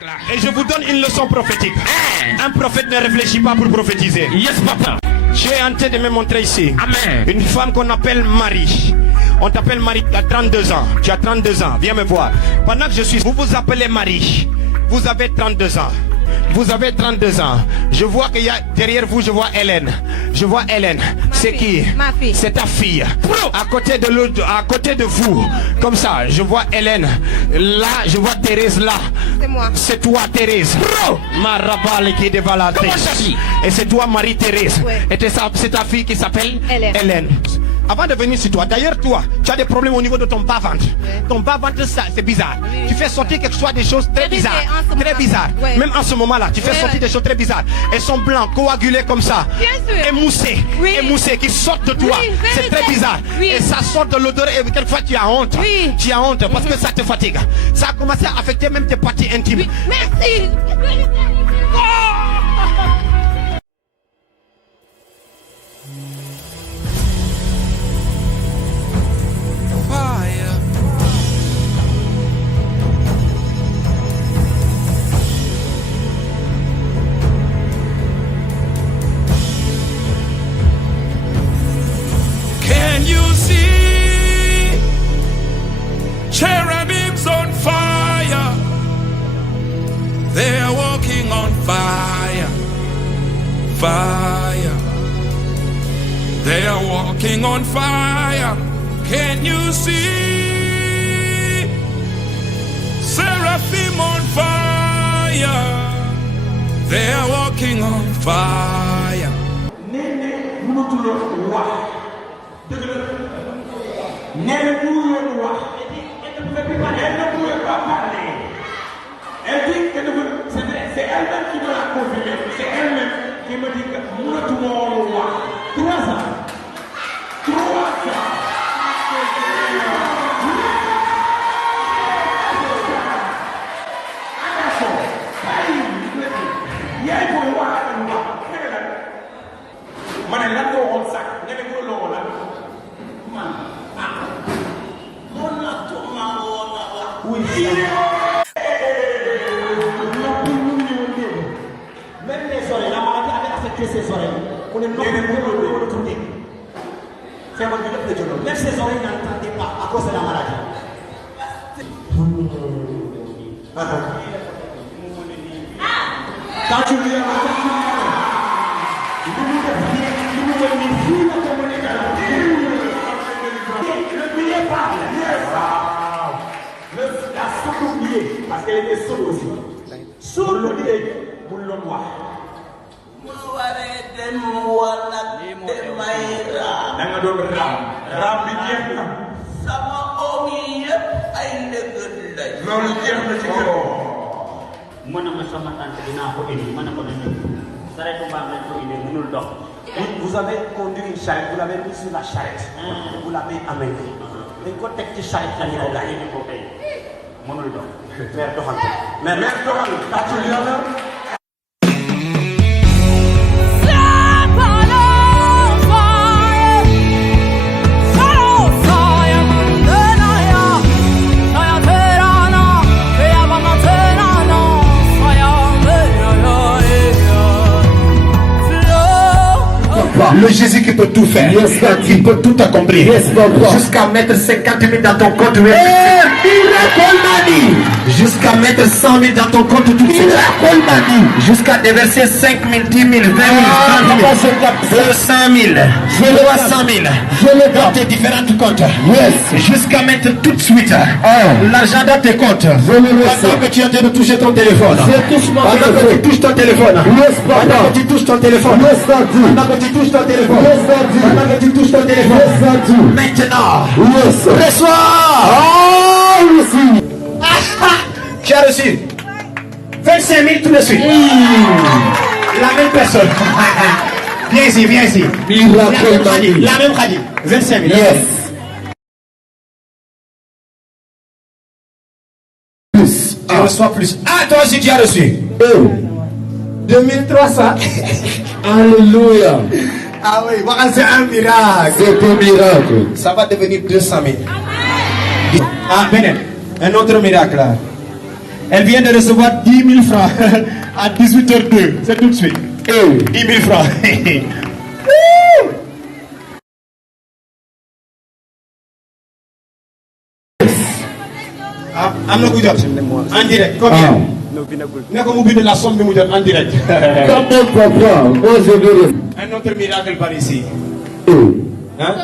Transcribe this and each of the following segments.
Et je vous donne une leçon prophétique. Un prophète ne réfléchit pas pour prophétiser. Yes, papa. Tu es en train de me montrer ici. Amen. Une femme qu'on appelle Marie. On t'appelle Marie, tu as 32 ans. Tu as 32 ans, viens me voir. Pendant que je suis... Vous vous appelez Marie. Vous avez 32 ans. Vous avez 32 ans. Je vois qu'il y a derrière vous, je vois Hélène. Je vois Hélène. C'est qui? Ma fille. C'est ta fille. À côté de l'autre, à côté de vous. Comme ça, je vois Hélène. Là, je vois Thérèse là. C'est moi. C'est toi Thérèse. Marabale qui est la tête. Et c'est toi Marie-Thérèse. Ouais. Et c'est ta fille qui s'appelle Hélène. Avant de venir sur toi, d'ailleurs toi, tu as des problèmes au niveau de ton bas-ventre. Ouais. Ton bas-ventre, c'est bizarre. Oui. Tu fais sortir quelque chose, des choses très Vérité, bizarres. en ce Très moment. bizarres. Ouais. Même en ce moment-là, tu fais Ouais, sortir ouais. des choses très bizarres. Elles sont blancs, coagulées comme ça. Bien sûr. Émoussées. Oui. Émoussées, qui sortent de toi. Oui, C'est vérité. très bizarre. Oui. Et ça sort de l'odeur et quelquefois tu as honte. Oui. Tu as honte parce que ça te fatigue. Ça a commencé à affecter même tes parties intimes. Oui. Merci. Fire. Can you see cherubims on fire? They are walking on fire. Fire. They are walking on fire. Can you see seraphim on fire? They are walking on fire. nee mënatuloo wax dëgg la nee na mënuloon wax elle ne pouvait pas parler. Elle dit que c'est elle-même qui me l'a confirmé. C'est elle-même qui me dit que mënatuloo wax 3 ans. 3 ans. Attention, yaay booy wax ak wax nga ne lan ma ne lan nga waxoon sax nga ne ko loo lan man mon na tuma woon na wax oui même les oreilles la maladie avait affecté ses oreilles mu ne noppi mënatul dégg feebar bi lépp la jëloon même ses oreilles n'entendaient pas à cause de la maladie. Quand tu lui as le billet parle. La sourde oubliée, parce qu'elle était sourde aussi. Sourde le billet, vous l'en voir. Da nga doon raam bi jeex na. sama oom yi yëpp ay ndëgër lañ. Loolu jeex na ci kër. mën na ma sama tante dinaa ko indi mën na ko def saretu mbaam lañ ko indi mënul dox. Vous avez conduit une charrette, vous l'avez mis sur la charrette. Vous l'avez amené. dañ ko teg ci charrette la ñu ko gaañ. ko kay mënul dox. Mère doxal ko. mais mère doxal. tàccul yàlla. Le Jésus qui peut tout faire. Il peut tout accomplir. Jusqu'à mettre 50 000 dans ton compte. Jusqu'à mettre 100 000 dans ton compte tout de suite. Jusqu'à déverser 5 000, 10 000, 20 000, 200 000, 300 000 dans tes différents comptes. Jusqu'à mettre tout de suite l'argent dans tes comptes. Pendant que tu es en train de toucher ton téléphone. Pendant que tu touches ton téléphone. Pendant que tu touches ton téléphone. Pendant que tu touches ton téléphone. Pendant que tu touches ton téléphone. Maintenant, reçois. Tu as reçu 25 000 tout de suite. La même personne. Viens ici, viens ici. La même Khadi. 25 000. Yes. Plus. Tu reçois plus. Ah, toi aussi tu as reçu. 2300. Alléluia. Ah oui, voilà, c'est un miracle. C'est un miracle. Ça va devenir 200 000. Ah, venez. Un autre miracle là. Elle vient de recevoir 10 000 francs à 18h02. C'est tout de suite. 10 000 francs. am na ku jot en direct combien ne ko mu bind la somme bi mu jot en direct. Un autre miracle par ici. Hein?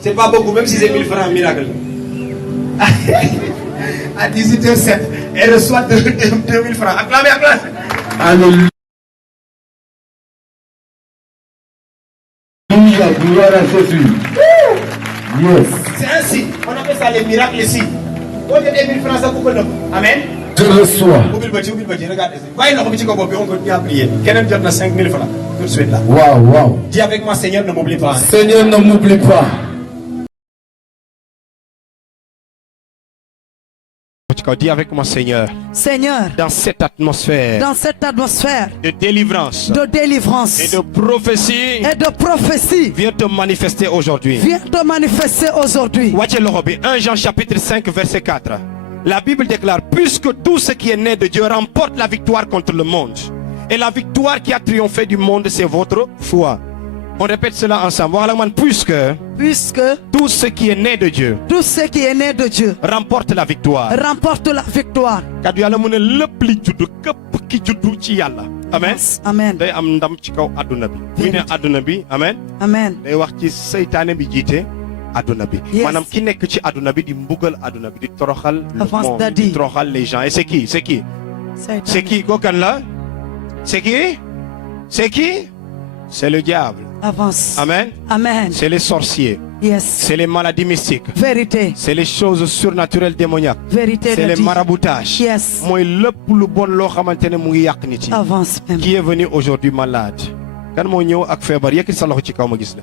C'est pas beaucoup, même si c'est 1000 francs, miracle. À 18h07, elle reçoit 2000 francs. Acclamez, acclamez. Alléluia. Gloire à Jésus. Yes. C'est ainsi. On appelle ça les miracles ici. Quand il y a 1000 francs, ça coupe le nom. Amen. Je reçois. Oublie le petit, regardez. Voyez le petit combo, on continue à prier. Quelqu'un donne 5000 francs. Tout de suite là. Waouh. Dis avec moi, Seigneur, ne m'oublie pas. Seigneur, ne m'oublie pas. Dis avec moi, Seigneur. Seigneur, Dans cette atmosphère de délivrance et de prophétie, viens te manifester aujourd'hui. Wàcce loxo bi 1 Jean chapitre 5 verset 4. La Bible déclare: puisque tout ce qui est né de Dieu remporte la victoire contre le monde. Et la victoire qui a triomphé du monde, c'est votre foi. On répète cela ensemble. Voilà, puisque tout ce qui est né de Dieu remporte la victoire. Kaddu Yàlla mu ne lépp li judd képp ki juddu ci Yàlla. Amen. Amen. Day am ndam ci kaw àdduna bi. Muy ne àdduna bi. Amen. Amen. Day wax ci seytaane bi jiite àdduna bi. Yes. Maanaam ki nekk ci àdduna bi di mbugal àdduna bi, di toroxal le Avance, monde, Daddy. di toroxal les gens. Et c'est qui? C'est qui? C'est qui? Kookan la? C'est qui? C'est qui? C'est le diable. Avance. Amen. Amen. C'est les sorciers. Yes. C'est les maladies mystiques. Vérité. C'est les choses surnaturelles démoniaques. Vérité. C'est les Daddy. maraboutages. Yes. Mooy lépp lu bon loo xamante ne mu ngi yàq nit yi. Avance même. Qui est venu aujourd'hui malade? Kan moo ñëw ak feebar? Yëkkati sa loxo ci kaw ma gis la.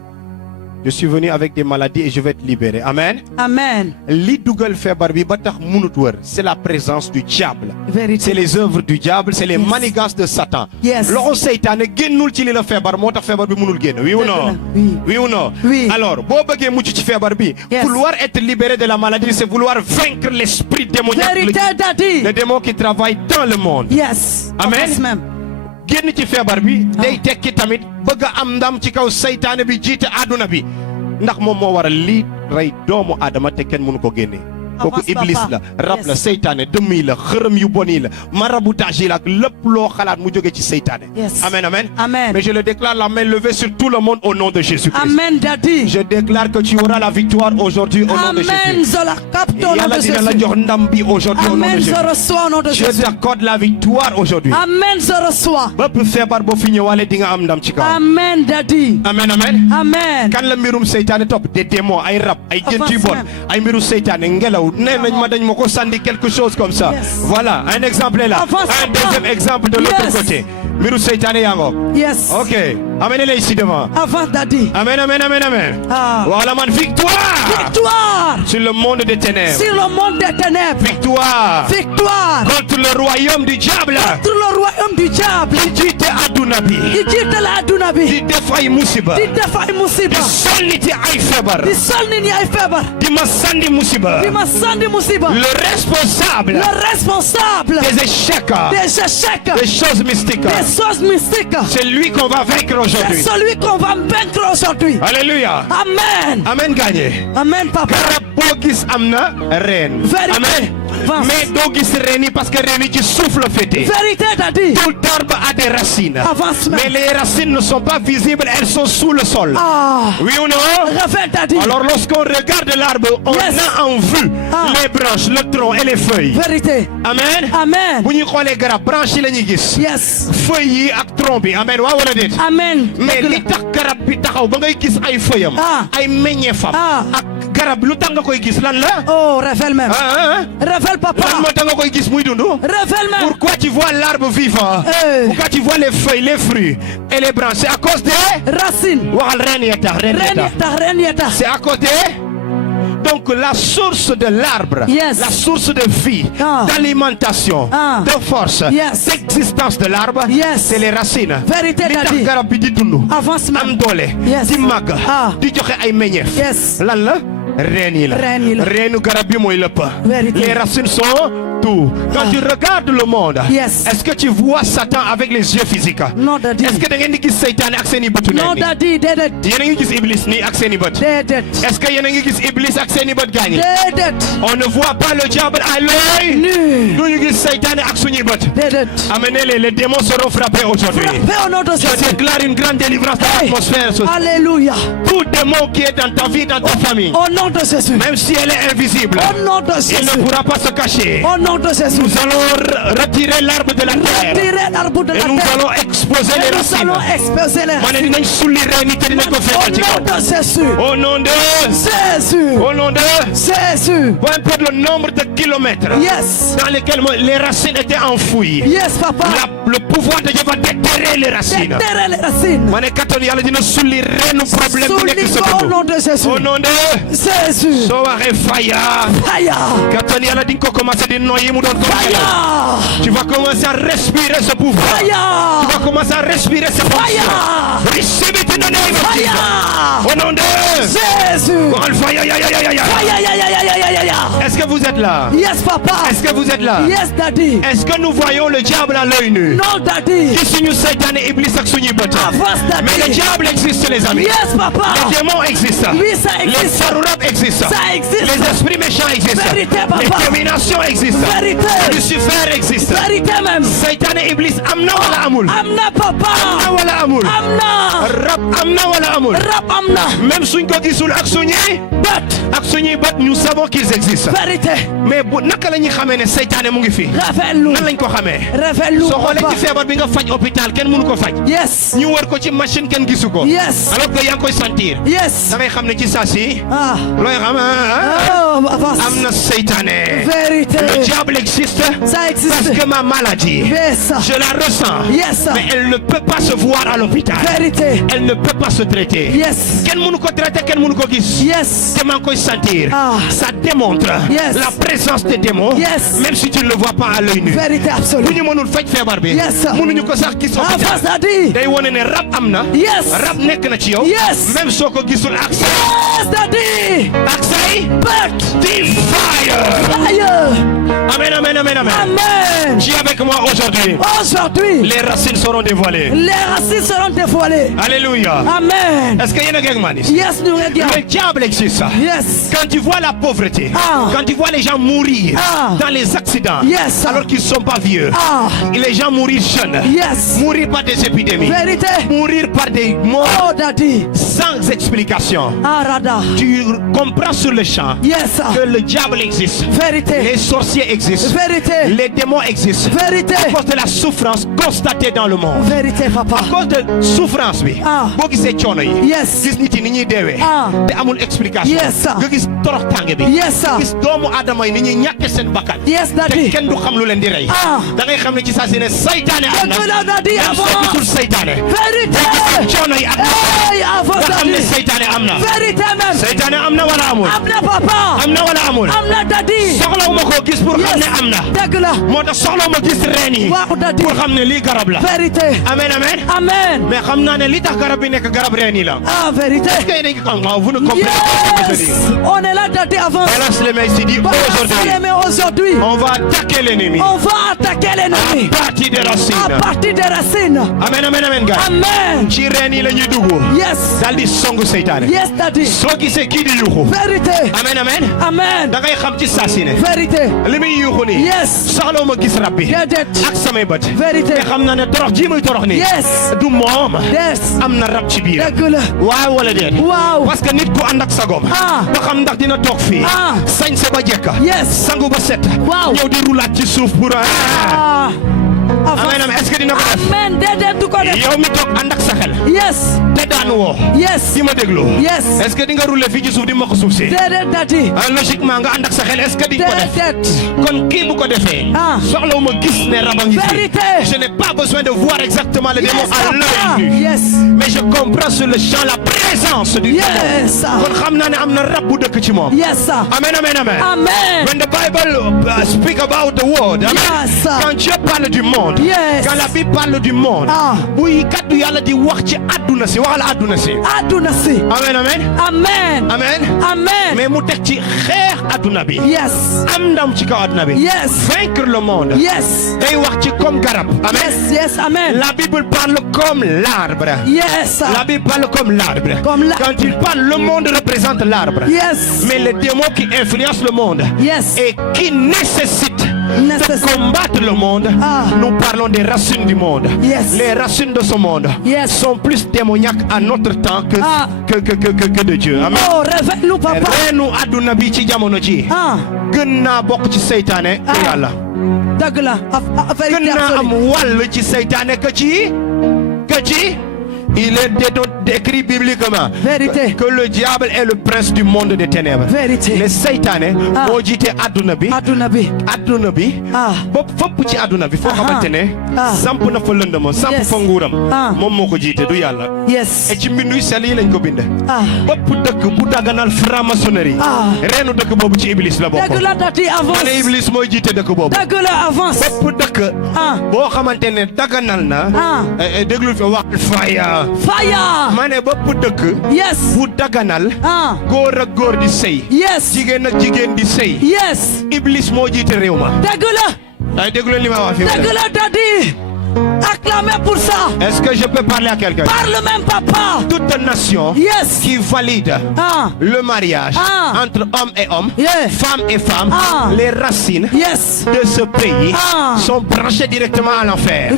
Je suis venu avec des maladies et je vais être libéré. Amen. Amen. Li dugal feebar bi ba tax munut wër, c'est la présence du diable. Vérité. C'est les œuvres du diable, c'est les Yes. manigances de Satan. Yes. Loxo seytaane génnul ci li la feebar moo tax feebar bi munul génn. Oui ou non? Oui. Oui ou non? Oui. Alors, boo bëggee mucc ci feebar bi, Yes. vouloir être libéré de la maladie, c'est vouloir vaincre l'esprit démoniaque. Vérité, Daddy. Le démon qui travaille dans le monde. Yes. Amen. Avance même. Génn ci feebar bi day tekki tamit bëgg a am ndam ci kaw seytaane bi jiite àdduna bi ndax moom moo waral lii rey doomu aadama te kenn mënu ko génne. kooku Avance, iblis papa. la rab la Yes. seytaane dëmm yi la xërëm yu bon yi la maraboutage yi la ak lépp loo xalaat mu jóge ci seytaane. Yes. Amen, amen. Amen. Mais je le déclare la main levée sur tout le monde au nom de Jésus-Christ. Amen, Daddy. Je déclare que tu auras la victoire aujourd'hui au nom de Amen. Jésus. Je la capte au nom Yàlla de dina la Jésus. jox ndam bi aujourd'hui au nom de Amen. Jésus. Je reçois au nom de Je Jésus. t'accorde la victoire aujourd'hui. Amen. Je reçois. bépp feebar boo fi ñëwaale di nga am ndam ci kaw. Amen, Daddy. Amen, amen. Amen. Kan la mbirum seytaane topp des démons ay rab ay gént yu bon ay mbiru seytaane ngelaw nee nañ ma dañ ma ko sànni quelque chose comme ça. Yes. Voilà un exemple est là. Avance, Un deuxième exemple de l'autre Yes. côté. mbiru seytaane yaa ngoog. Yes. Ok amenez-les ici devant. Avant, Daddy. Amen, amen, amen, amen. Ah. Voilà man victoire Victoire sur le monde des ténèbres. sur le monde des ténèbres. Victoire Victoire contre le royaume du diable. sur le royaume du diable. di jiite adduna bi. di jiite la adduna di bi. def ay musiba. di def ay musiba. di sol nit yi ay feebar. di sol nit ñi ay feebar. di ma sandi musiba. di ma sandi musiba. Le responsable le responsable des échecs, des échecs, des choses mystiques, des choses mystiques. c'est lui qu'on va vaincre C'est aujourd'hui. celui qu'on va vaincre aujourd'hui. Alléluia. Amen. Amen gagné. Amen, papa. garab boo gis am na reen. Vérité. Amen. Avance. Mais doo gis reen yi parce que reen yi ci suuf la féete. Vérité, Daddy. Tout arbre a des racines. Avance, même. Mais les racines ne sont pas visibles, elles sont sous le sol. Ah. Oui ou non? Révèle, Daddy. Alors lorsqu'on regarde l'arbre, on Yes. a en vue Ah. les branches, le tronc et les feuilles. Vérité. Amen. Amen. bu ñu xoolee garab branche yi la ñuy gis. Yes. feuilles yi ak tronc bi amen waaw wala déet. Amen. mais li tax garab bi taxaw ba ngay gis ay feuillam. Ah. ay meññeefam. Ah. ak garab lu tax nga koy gis lan la. Oh, révèle même. Révèle, papa. lan moo tax nga koy gis muy dund. Révèle même. Pourquoi tu vois l'arbre vivant. Pourquoi tu vois les feuilles les fruits et les branches. C'est à cause des racines. waxal reen ya tax reen ya tax. C'est à cause des. Donc la source de l'arbre, Yes. la source de vie, Ah. d'alimentation, Ah. de force, Yes. d'existence de l'arbre, Yes. c'est les racines. Vérité, li tax Daddy. garab bi di dund. Avance même. am doole. Yes. di màgg. Ah. di joxe ay meññeef. Yes. lan la Reenu garab bi mooy lépp. Les racines sont tout. Quand tu regardes le monde, est-ce que tu vois Satan avec les yeux physiques? Non, Daddy. Est-ce que da ngeen di gis seytaane ak seen i bëtu neen? Non, Daddy, déedéet. Yéen a ngi gis Iblis nii ak seen i bët. Déedéet. Est-ce que yéen a ngi gis Iblis ak seen i bët gaañi? Déedéet. On ne voit pas le diable à l'œil. Nu. Du ñu gis seytaane ak suñuy bët. Déedéet. Amenez-les, les démons seront frappés aujourd'hui. Frappez au nom de Je Jésus. déclare une grande délivrance dans l'atmosphère. Alléluia. Tout démon qui est dans ta vie, dans ta famille, Au nom de Jésus. même si elle est invisible, Au nom de il Jésus. ne pourra pas se cacher. Au nom de Jésus. Nous allons retirer l'arbre de la terre Retirez l'arbre de la et nous terre. allons exposer Et les nous racines. allons exposer les Ma ne racines. dinañ sulli reen yi te dinañ ko fekkal ci Au kaw. nom de Jésus. Au nom de Jésus. Au nom de Jésus. peu importe le nombre de kilomètres Yes. dans lesquels les racines étaient enfouies. Yes, papa. Le pouvoir de Dieu va déterrer les racines. Déterrez les racines. Ma ne kattan yàlla dina sulli reenu problème bu nekk sa Souligne au nom dund. de Jésus. Au nom de Jésus. soo waxee faya Fire. kattan yàlla di nga ko commencer di noyyi mu doon ko Fire. tu vas commencer à respirer ce pouvoir. Fire. Tu vas commencer à respirer ce pouvoir. Fire. Receive it in the name of Jesus. Fire. Au nom de Jésus. Grand fire. Aïe, aïe, aïe, aïe, aïe, aïe, aïe. Est-ce que vous êtes là? Yes, papa. Est-ce que vous êtes là? Yes, Daddy. Est-ce que nous voyons le diable à l'œil nu? Non, Daddy. Gisuñu seytaane iblis ak suñuy bët. Avance, Daddy. Mais le diable existe, les amis. Yes, papa. Les démons existent. Oui, ça Les existe. sarurab existent. Ça existe. Les esprits méchants existent. Vérité, papa. Les dominations existent. Vérité. Lucifer existe. Vérité même. Seytaane iblis am na wala amul? Amna, papa. Am na wala amul? Amna. Rab am na wala amul? Rap amna. Même suñ ko gisul ak suñuy bët, nous savons qu'ils existent. Vérité. Mais bu naka la ñuy xamee ne seytaane mu ngi fi? Révèle-nous. Nan lañ ko xamee? Révèle-nous, soo xoolee papa. ci feebar bi nga faj hôpital kenn mënu ko faj. Yes. ñu wër ko ci machine kenn gisu ko. Yes. alors que yaa ngi koy sentir. Yes. da ngay xam ne ci saa si. Ah. looy xam Oh, avance. am na seytaane. Vérité. Le diable existe. Ça existe. Parce que ma maladie, Yes. je la ressens. Yes. Mais elle ne peut pas se voir à l'hôpital. Vérité. Elle ne peut pas se traiter. Yes. kenn mënu ko traiter kenn mënu ko gis. Yes. te maa ngi koy sentir. Ah. Ça démontre Yes. la présence des démons. Yes. Même si tu ne le vois pas à l'œil nu. Vérité bu absolue. ñu mënul faj feebar bi. Yes. mënuñu ko sax gis Avance, hôpital. Daddy. day wone ne rab am na. Yes. rab nekk na ci yow. Yes. même soo ko gisul ak say. Yes, Daddy. ak say. But. di fire. Fire. Amen, amen, amen, amen. Amen. Dis avec moi aujourd'hui. Aujourd'hui, Les racines seront dévoilées. les racines seront dévoilées. Alléluia. Amen. Est-ce que yéen a ngi ak man ici? Yes, nous regardons. Le diable existe. Yes. Quand tu vois la pauvreté, Ah. quand tu vois les gens mourir Ah. dans les accidents, Yes. alors qu'ils ne sont pas vieux, Ah. et les gens mourir jeunes, Yes. mourir par des épidémies, Vérité. mourir par des morts Oh, Daddy. sans explication, Ah, Rada. tu comprends sur le champ Yes. que le diable existe, Vérité. les sorciers existent, Vérité. les démons existent, Vérité. à cause de la souffrance constatée dans le monde. Vérité, papa. À cause de souffrance bi. Ah. boo gisee coono yi. Yes. gis nit yi ni ñuy deewee. Ah. te amul explication. Yes. nga gis torox tànge bi. Yes. gis doomu aadama yi ni ñuy ñàkke seen bakkan. Yes, te Daddy. kenn du xam lu leen di rey. Ah. da ngay xam ne ci saa si ne saytaane am na. Dëgg la, Daddy, même soo avance. gisul saytaane. Vérité. coono yi ak Hey, avance, nga xam ne Daddy. saytaane am na. Vérité même. saytaane am na wala amul. Amna, papa. am na wala amul. Amna, Daddy. soxlawuma koo gis pour xam Yes. ne am na. Dëgg la. moo tax soxlawuma gis reen yi. Waaw, Daddy. pour xam ne lii garab la. Vérité. amen amen. Amen. mais xam naa ne li tax garab bi nekk garab reen yi la. Ah, vérité. Est-ce que yéen a ngi comprendre? Vous ne comprenez pas ce que je Yes. dis. On est là, Daddy, avance. Balance les mains ici, dis Balance aujourd'hui, les mains aujourd'hui. on va attaquer l'ennemi. On va attaquer l'ennemi. À partir des racines. À partir des racines. Amen, amen, amen, gars. Amen. ci reen yi la ñuy dugg. Yes. daal di songu seytaane. Yes, Daddy. soo gisee kii di yuuxu. Vérité. amen, amen. Amen. da ngay xam ci saa si ne. Vérité. li muy yuuxu nii. Yes. soxlawuma gis rab bi. Déedéet. ak samay bët. Vérité. te xam naa ne torox ji muy torox nii. Yes. du moom. Yes. am na rab ci biir. Dëgg la. waaw wala déet. Waaw. parce que nit ku ànd ak sagom. Ah. ba xam ndax dina toog fii. Ah. sañ sa ba jekka. Yes. sangu ba set. Waaw. ñëw di rulaat ci suuf pour. Ah. amen amen est-ce que dina ko def. Amen. Déedéet du ko def. yow mi toog ànd ak sa xel. Yes. te daan woo. Yes. di ma déglu. Yes. est-ce que di nga rouler fii ci suuf di ma ko suuf si. Déedéet, Daddy. logiquement nga ànd ak sa xel est-ce que di nga ko def. Déedéet. kon kii bu ko defee. Ah. soxlawuma gis ne raba ngi fi. Vérité. je n'ai pas besoin de voir exactement le démon Yes, à l'œil papa. nu. Yes. mais je comprends sur le champ la présence du Yes. démon. kon xam naa ne am na rab bu dëkk ci moom. Yes. amen amen amen. Amen. When the Bible speak about the world, amen. Yes. Quand Dieu parle du monde, Yes. quand la Bible parle du monde, Ah. buy kaddu yàlla di wax ci àdduna si waxal àdduna si. àdduna si. amen amen. amen. amen. amen. mais mu teg ci xeex àdduna bi. yes. am ndam ci kaw àdduna bi. yes. vaincre le monde. yes. day wax ci comme garab. amen. yes yes amen. La Bible parle comme l'arbre. yes. La Bible parle comme l'arbre. Comme l'arbre. Quand il parle, le monde représente l'arbre. yes. Mais les démons qui influencent le monde yes. et qui nécessitent de combattre le monde, nous parlons des racines du monde. Yes. Les racines de ce monde yes. sont plus démoniaques à notre temps que de Dieu. Amen. oh révèle-nous papa. reenu àdduna bi ci jamono ji. gën naa bokk ci seytaane que yàlla. dëgg la gën naa am wàll ci seytaane que ci. Il est décrit bibliquement vérité. que le diable est le prince du monde des ténèbres. vérité. Les seytaane moo jiite àdduna bi. àdduna bi. àdduna bi. bopp fopp ci àdduna bi. foo xamante ne. samp na fa lëndama. samp fa nguuram. moom moo ko jiite du yàlla. yes. et ci mbindu sell yi lañ ko binde. bopp dëkk bu daganal franc-maçonnerie. reenu dëkk boobu ci iblis la bokk. dëgg la dati avance. ne iblis mooy jiite dëkk boobu. dëgg la avance. bopp dëkk. boo xamante ne daganal na. déglul fi wax faya. fire. ma ne bopp dëkk. yes. bu daganal. góor ak góor di sëy. yes. jigéen ak jigéen di sëy. yes. iblis moo jiite réew ma. dëgg la. ay déglu li ma wax fi. dëgg la dadi. acclamez pour ça. Est-ce que je peux parler à quelqu'un? Parle même papa. Toute nation yes. qui valide le mariage entre homme et homme, femme et femme, les racines yes. de ce pays sont branchées directement à l'enfer.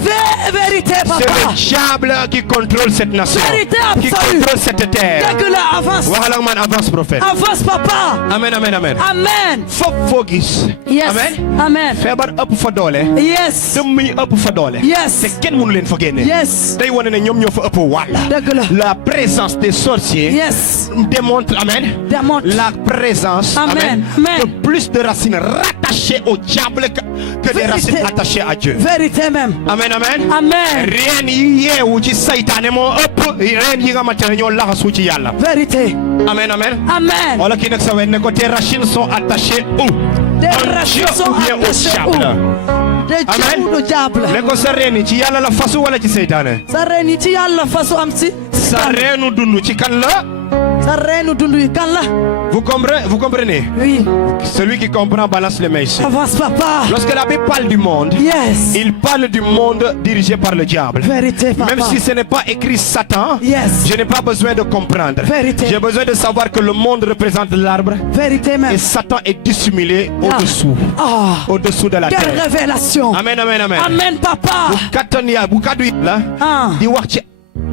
Vérité papa. C'est le diable qui contrôle cette nation. Vérité qui absolue. contrôle cette terre. Dëgg la avance. Voilà man avance prophète. Avance papa. Amen amen amen. amen. Foo gis. yes. amen. amen. feebar ëpp fa doole. yes. dëmm yi ëpp fa doole. yes. te kenn mënu leen fa génne. yes. day wane ne ñoom ñoo fa ëpp wàll. dëgg la. La présence des sorciers yes. démontre amen. démontre la présence amen. de plus de racines rattachées au diable que des racines attachées à Dieu. vérité même. amen amen. amen. reen yi yeewu ci saytaane moo ëpp reen yi nga xamante ne ñoo laxasu ci yàlla. vérité. amen amen. amen. wala kii nag sa wet ne ko tes racines sont attachées où? Des racines sont attachées où? amen. du diable. ne ko sa reen yi ci yàlla la fasu wala ci saytaane? sa reen yi ci yàlla fasu am si. sa reenu dund ci kan la? sa reenu dund yi kan la? Vous comprenez? Oui. Celui qui comprend balance les mains ici. Avance papa. Lorsque la Bible parle du monde, yes. il parle du monde dirigé par le diable. Vérité papa. Même si ce n'est pas écrit Satan, yes. je n'ai pas besoin de comprendre. Vérité. J'ai besoin de savoir que le monde représente l'arbre. Vérité même. Et Satan est dissimulé au-dessous. Au-dessous de la terre. Quelle révélation. Amen, amen, amen. Amen papa. bu kaddu la di wax ci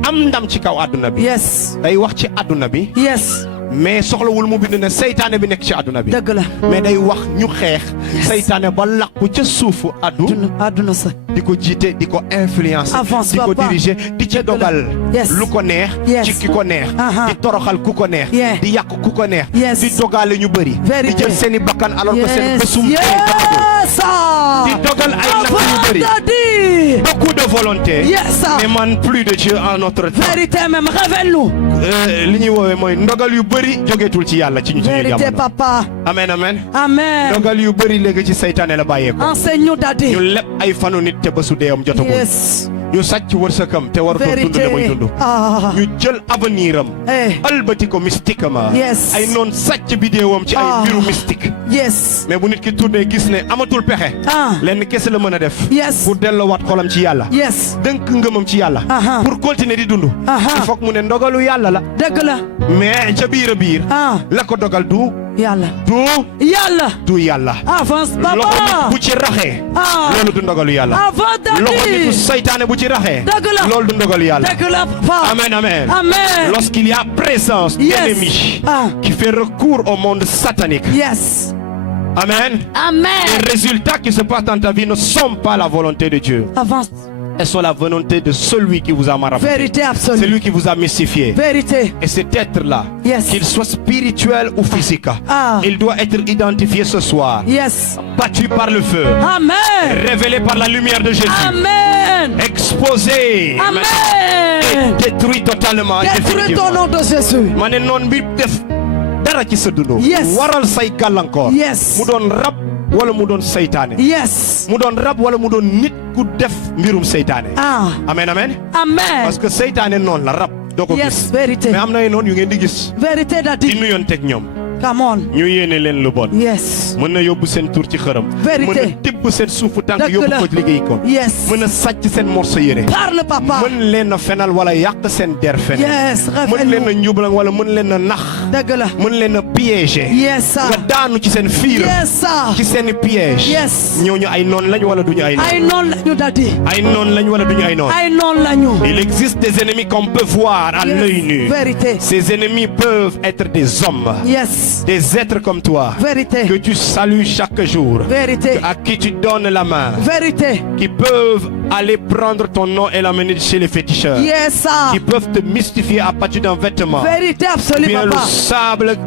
am ndam ci kaw àdduna bi. yes. day wax ci àdduna bi. yes. mais soxlawul mu bind ne seytaane bi nekk ci àdduna bi. dëgg la. mais day wax ñu xeex. seytaane ba làqu ca suufu àdduna sa. di ko jiite di ko influencer. avance di ko diriger di ci dogal. yes. lu ko neex. ci ki ko neex. di toroxal ku ko neex. di yàq ku ko neex. di dogale ñu bëri. di jël seeni bakkan alors que seen bésum. di dogal ay natt yu bëri. beaucoup de volonté. mais man plus de Dieu en notre temps. vérité même révèle-nous. li ñuy woowee mooy ndogal yu bëri jógeetul ci yàlla ci ñu ci jamono. vérité papa. amen amen. amen. ndogal yu bëri léegi ci seytaane la bàyyeeko. enseigne-nous dadi. ñu leb ay fanu nit te ba su deewam jotagul. yes. ñu sàcc wërsëgam te warutoon dund la muy dund. ñu jël avenir am. albati ko mystiquement. yes. ay noon sàcc bidéowam ci ay mbiru mystique. yes. mais bu nit ki tourné gis ne amatul pexe. lenn kese la mën a def. yes. pour delloowaat xolam ci yàlla. yes. dënk ngëmam ci yàlla. pour continuer di dund. il faut que mu ne ndogalu yàlla la. dëgg la. mais ca biir a biir. la ko dogal du. yàlla. du yàlla. avance papa. loxo bu ci raxee. loolu du ndogalu yàlla. avance dadi. loxo nitu saytaane bu ci raxee. dëgg la. loolu du ndogalu yàlla. dëgg la papa. amen amen. amen. Lorsqu'il y a présence d'ennemis qui fait recours au monde satanique. yes. Amen. Amen. Les résultats qui se passent dans ta vie ne sont pas la volonté de Dieu. Avance. Elles sont la volonté de celui qui vous a marabouté. Vérité absolue. Celui qui vous a mystifié. Vérité. Et cet être-là, qu'il soit spirituel ou physique, il doit être identifié ce soir. Yes. Battu par le feu. Amen. Révélé par la lumière de Jésus. Amen. Exposé. Amen. Et détruit totalement. Détruit ton nom de Jésus. Mané non bi def dara ci sa dundu. Yes. Waral say galankor. Yes. Mu doon rab wala mu doon seytaane. Yes. mu doon rab wala mu doon nit ku def mbirum seytaane. amen amen. Amen. parce que seytaane noonu la rab doo ko Yes, gis. vérité. mais am na ay noonu yu ngeen di gis. Vérité, di Daddy. nuyonteeg ñoom. Come on. ñu yéene leen lu bon. Yes. mën na yóbbu seen tur ci xërëm. Vérité. mën na tibb seen suufu tànk Dëgg yóbbu la. ko liggéey ko. Yes. mën na sàcc seen morso yére. Parle, papa. mën leen a fenal wala yàq seen der fenal. Yes, mën leen a révèle-nous. njublang wala mën leen a nax. Dëgg la. mën leen a piéger. Yes, sir. nga daanu ci seen fiir. Yes, sir. ci seen piège. Yes. ñooñu ay noon lañ wala duñu ay noon. Ay noon lañu, Daddy. ay noon lañ wala duñu ay noon. Ay noon lañu. Il existe des ennemis qu'on peut voir à Yes. l'œil nu. Vérité. Ces ennemis peuvent être des hommes, Yes. des êtres comme toi, Vérité. que tu salues chaque jour, Vérité. à qui tu donnes la main, Vérité. qui peuvent aller prendre ton nom et l'amener chez les féticheurs, Yes, qui sir. peuvent te mystifier à partir d'un vêtement, Vérité absolue, bien le papa. sable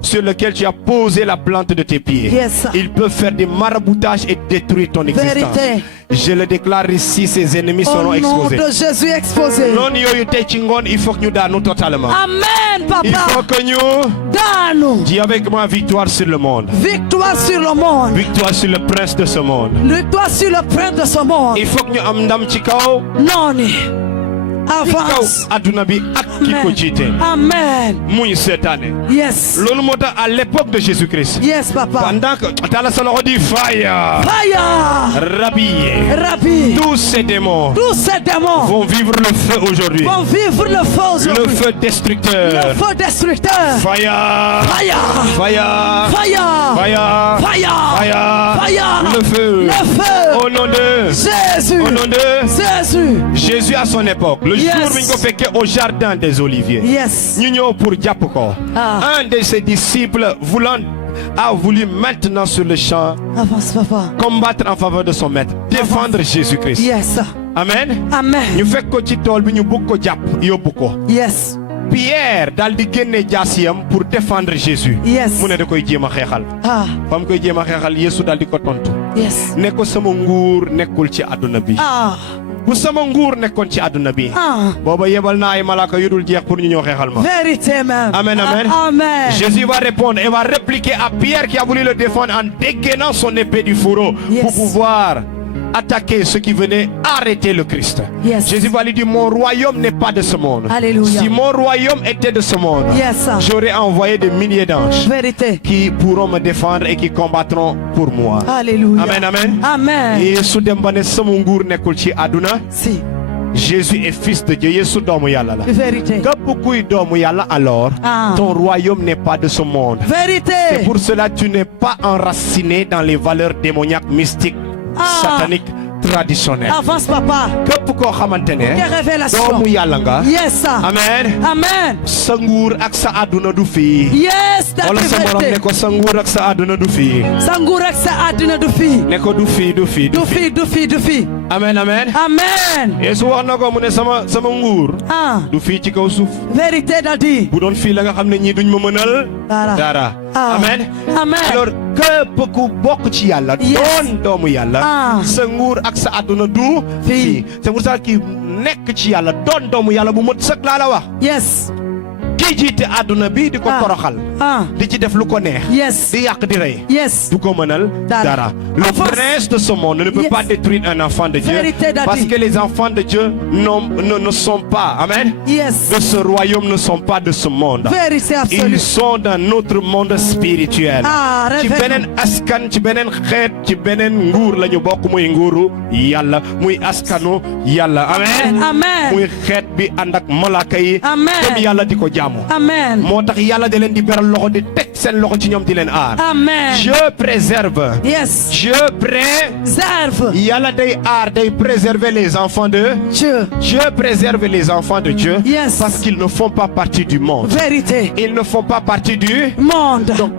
sur lequel tu as posé la plante de tes pieds. Yes. Ils peuvent faire des maraboutages et détruire ton existence. Vérité. Je le déclare ici, ces ennemis Au seront nom exposés. de Jésus exposé. Non yooyu tey ci ngoon il faut que ñu daanu totalement. Amen, Il faut papa. que ñu Donne-nous dis avec moi victoire sur le monde, victoire sur le monde. victoire sur le prince de ce monde. Victoire sur le prince de ce monde. Il faut que ñu am ndam ci kaw Non. ci kaw Avance. adduna bi ak ki ko jiite Amen. muy seetaane. Yes. loolu moo tax à l'époque de Jésus-Christ, Yes, papa. pendant que tala sa loxo di fire Fire. rhabiller Rabbi. tous ces démons Tous ces démons vont vivre le feu aujourd'hui, vont vivre le feu le aujourd'hui. feu destructeur. Le feu destructeur. Fire, Fire. fire, Fire. fire, Fire. fire, Fire. le feu. Le feu. Au nom de Jésus. Au nom de Jésus. Jésus à son époque, le Yes. jour où il a fait au jardin des Oliviers, Yes. ñu ñëw pour jàpp ko. Ah. Un de ses disciples a voulu maintenant sur le champ Avance, papa. combattre en faveur de son maître, défendre Jésus-Christ. Yes. Amen. Amen. ñu fekk ko ci tool bi ñu bëgg ko jàpp yóbbu ko. Yes. Pierre daal di génne jaasiyam pour défendre Jésus. Yes. mu ne da koy jéem a xeexal. Ah. fa mu koy jéem a xeexal Yeesu daal di ko tontu. Yes. ne ko sama nguur nekkul ci àdduna bi. Ah. bu sama nguur nekkoon ci àdduna bi. Ah. booba yebal naa ay malaaka yu dul jeex pour ñu ñëw xeexal ma. Vérité même. Amen, amen. Amen. Jésus va répondre et va répliquer à Pierre qui a voulu le défendre en dégainant son épée du fourreau Yes. pour pouvoir attaquer ceux qui venaient arrêter le Christ. Yes. Jésus va lui dire, mon royaume n'est pas de ce monde. Alléluia. Si mon royaume était de ce monde, Yes. j'aurais envoyé des milliers d'anges Vérité. qui pourront me défendre et qui combattront pour moi. Alléluia. Amen, amen. Amen. Et su dem ba ne sama nguur nekkul ci àdduna, Si. Jésus est fils de Dieu. Yesu doomu Yàlla la. Vérité. Képp kuy doomu Yàlla alors, Ah. ton royaume n'est pas de ce monde. Vérité. C'est pour cela que tu n'es pas enraciné dans les valeurs démoniaques, mystiques, Ah. sataniques, traditionnelles. Avance, papa. Képp koo xamante ne Quelle révélation. doomu Yàlla nga. Yes. Amen. Amen. Sa nguur ak sa àdduna du fii. Yes. wala sa morom ne Vérité. ko sa nguur ak sa àdduna du fii. Sangour ak sa àddina du fii. ne ko du fii du fii Du fii, du fii, du fii. amen amen. Amen. Yeesu wax na ko mu ne sama nguur. Ah. du fii ci kaw suuf. Vérité, Daddy. bu doon fii la nga xam ne ñii duñ ma mënal. Dara. dara. Ah. amen. Amen. alors képp ku bokk ci yàlla. Yes. doon doomu yàlla. Ah. sa nguur ak sa àdduna du fii. c'est pour ça ki nekk ci yàlla doon doomu yàlla bu mot sëkk laa la wax. Yes. kii jiite àdduna bi di ko Ah. toroxal. Ah. di ci def lu ko neex. Yes. di yàq di rey. Yes. du ko mënal Dara. dara. Le Avance. prince de ce monde ne peut Yes. pas détruire un enfant de Dieu. Vérité, Daddy. Parce que les enfants de Dieu ne sont pas, amen, Yes. de ce royaume, ne sont pas de ce monde. Vérité absolue. Ils sont dans notre monde spirituel. Ah, ci révèle-nous. beneen askan ci beneen xeet ci beneen nguur la ñu bokk muy nguuru yàlla muy askanu yàlla amen. Amen. muy xeet bi ànd ak malaaka yi. Amen. comme yàlla di ko jaamu. Amen. moo tax yàlla da leen di beral loxo di teg seen loxo ci ñoom di leen aar. Amen. Dieu préserve. Yes. Dieu Serve. yàlla day aar day préserver les enfants de Dieu. Dieu préserve les enfants de Dieu. Yes. Parce qu'ils ne font pas partie du monde. Vérité. Ils ne font pas partie du Monde. donc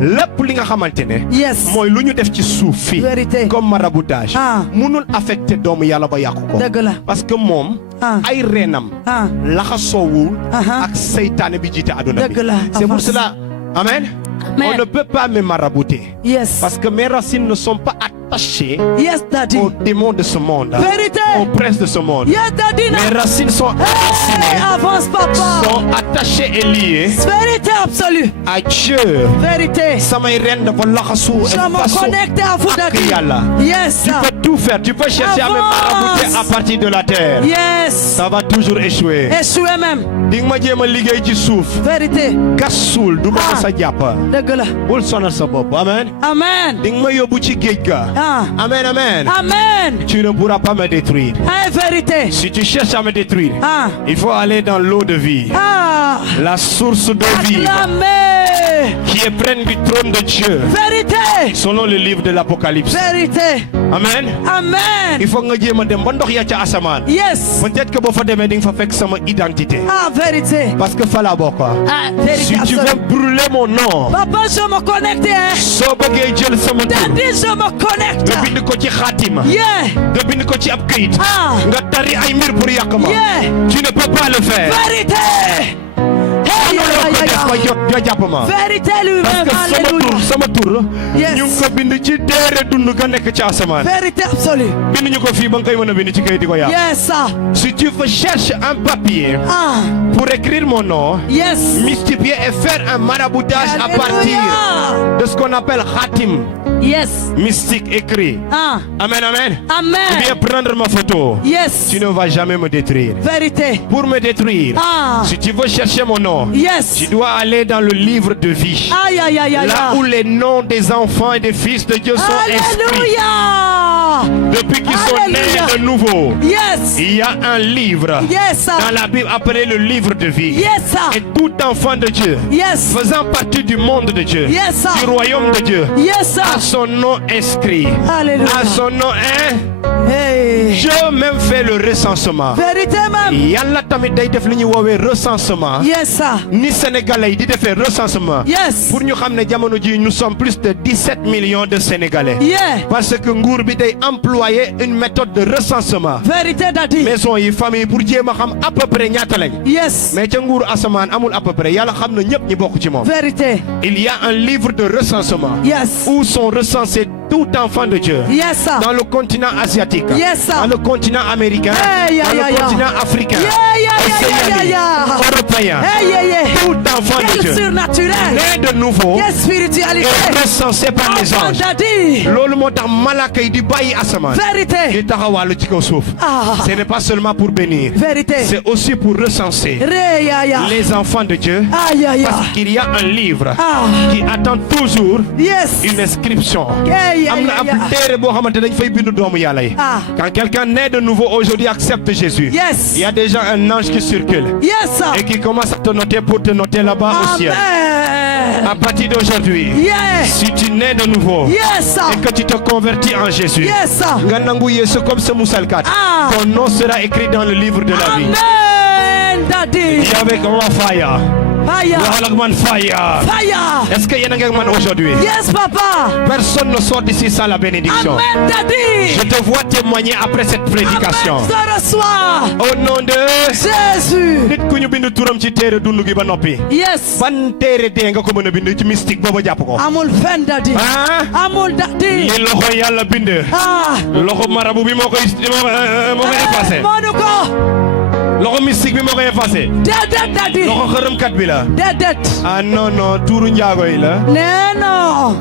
lépp li nga xamante ne. Yes. mooy lu ñu def ci suuf fii. Vérité. comme maraboutage. Ah. munul affecté doomu yàlla ba yàqu ko. Dëgg la. parce que moom. Ah. ay reenam. Ah. laxasoowul Aha. ak seytaane bi jiite àdduna bi. Dëgg la. c'est pour Avance. cela amen. Amen. On ne peut pas me marabouter. Yes. Parce que mes racines ne sont pas attachées Yes, Daddy. aux démons de ce monde, Vérité. aux princes de ce monde. Yes, Daddy. Mes racines sont Hey, avance, papa. sont attachées et liées Vérité absolue. à Dieu. Vérité. Samay ren dafa laxasu Je me connecte à vous, ak Daddy. Yàlla. Yes. Tu peux tout faire, tu peux chercher à me marabouter à partir de la terre. Yes. Ça va toujours échouer. Échoué même. Di nga ma jéem a liggéey ci suuf. Vérité. gas suul du ma ko sa jàpp. Dëgg la. bul sonal sa bopp amen. Amen. di nga ma yóbbu ci géej ga. Ah. Amen, amen. Amen. Tu ne pourras pas me détruire. Hey, vérité. Si tu cherches à me détruire, Ah. il faut aller dans l'eau de vie. Ah. La source d'eau vive Acclamez. qui est près du trône de Dieu. Vérité. Selon le livre de l'Apocalypse. Vérité. Amen. Amen. Il faut nga jéem a dem ba ndox ya ca asamaan. Yes. Peut-être que boo fa demee di nga fa fekk sama identité. Ah, vérité. Parce que fa laa bokk. Ah, vérité Si tu veux absolue. brûler mon nom, Papa, je me connecte. Hein. soo bëggee jël sama tur Daddy, je me connecte. nga bind ko ci xaatima, Yeah. nga bind ko ci ab këyit, Ah. nga tari ay mbir pour yàq ma. Yeah. Tu ne peux pas le faire. Vérité. Hey, Mënuloo ko def ba yeah. jot nga jàpp ma. Vérité Parce lui-même. que sama tur Yes. ñu ngi ko bind ci téere dund nga nekk ci asamaan. Vérité absolue. bind ñu ko fii ba nga koy mën a bind ci këyit di ko yàq. Yes, sir. Si tu veux chercher un papier Ah. pour écrire mon nom, Yes. mystifier et faire un maraboutage à partir Alléluia. de ce qu'on appelle khatim, Yes. mystique écrit. Ah. Amen, amen. Ou Amen. bien prendre ma photo. Yes. Tu ne vas jamais me détruire. Vérité. Pour me détruire, Ah. si tu veux chercher mon nom, Yes. tu dois aller dans le livre de vie. Aïe, aïe, aïe, aïe. Là où les noms des enfants et des fils de Dieu sont inscrits. Alléluia. Depuis qu'ils sont Alléluia. nés de nouveau, Yes. il y a un livre Yes, sir. dans la Bible appelé le livre de vie. Yes, sir. Et tout enfant de Dieu, Yes. faisant partie du monde de Dieu, Yes, sir. du royaume de Dieu, Yes, a sir. son nom inscrit. Alléluia. À son nom, hein? Hey. Dieu même fait le recensement. Vérité même. Yàlla tamit day def li ñuy woowee recensement. Yes, sir. Ni Sénégalais yi di defee recensement. Yes. Pour ñu xam ne jamono ji nous sommes plus de 17 millions de Sénégalais. Yeah. Parce que nguur bi day employer une méthode de recensement. Vérité, Daddy. Maison yi famille pour jéem a xam à peu près ñaata lañ. Yes. mais ca nguuru asamaan amul à peu près yàlla xam na ñëpp ñi bokk ci moom. Vérité. Il y a un livre de recensement. Yes. Où sont recensés tout enfant de Dieu. Yes, sir. Dans le continent asiatique. Yes, sir. Dans le continent américain. Hey, yeah, dans yeah, le yeah. continent africain. Yeah, yeah, yeah, océanique, yeah, yeah. européen. Hey, yeah, yeah. Tout enfant de Quel Dieu. surnaturel. Né de nouveau. Yes, spiritualité. Et recensé par les Enfant anges. Daddy. loolu moo tax malaaka yi di bàyyi asamaan. Vérité. di taxawaalu ci kaw suuf. Ah. Ce n'est pas seulement pour bénir. Vérité. C'est aussi pour recenser Ré, ya, ya. les enfants de Dieu. Aïe, aïe, Parce aïe. qu'il y a un livre Ah. qui attend toujours Yes. une inscription. Hey, ya, am na ya, ab ya. téere boo xamante dañ fay bindu doomu yàlla yi. Ah. Quand quelqu'un naît de nouveau aujourd'hui accepte Jésus. Yes. Il y a déjà un ange qui circule Yes, sir. et qui commence à te noter pour te noter là-bas au ciel. Amen. À partir d'aujourd'hui, Yes. si tu nais de nouveau Yes, et sir. que tu te convertis en Jésus, Yes, sir. nga nangu Yesu comme ce musalkat, Ah. ton nom sera écrit dans le livre de la vie. Amen, Daddy. Dis avec moi fire. Fire. Waxal ak man fire. Fire. Est-ce que yéen a ngi ak man aujourd'hui? Yes, papa. Personne ne sort d'ici sans la bénédiction. Amen, Daddy. Je te vois témoigner après cette prédication. Amen, je reçois. Au nom de Jésus. nit ku ñu bind turam ci téere dund gi ba noppi. Yes. ban téere dee nga ko mën a bind ci mystique booba jàpp ko. Amul fen, Daddy. ah Amul, Daddy. li loxo yàlla bind. Ah. loxo marabu bi moo koy effacé. Mënu ko. loxo mystique bi moo koy effacé. Déedéet, Daddy. loxo xërëmkat bi la. Déedéet. ah non non tuuru njaago yi la. Nee, non.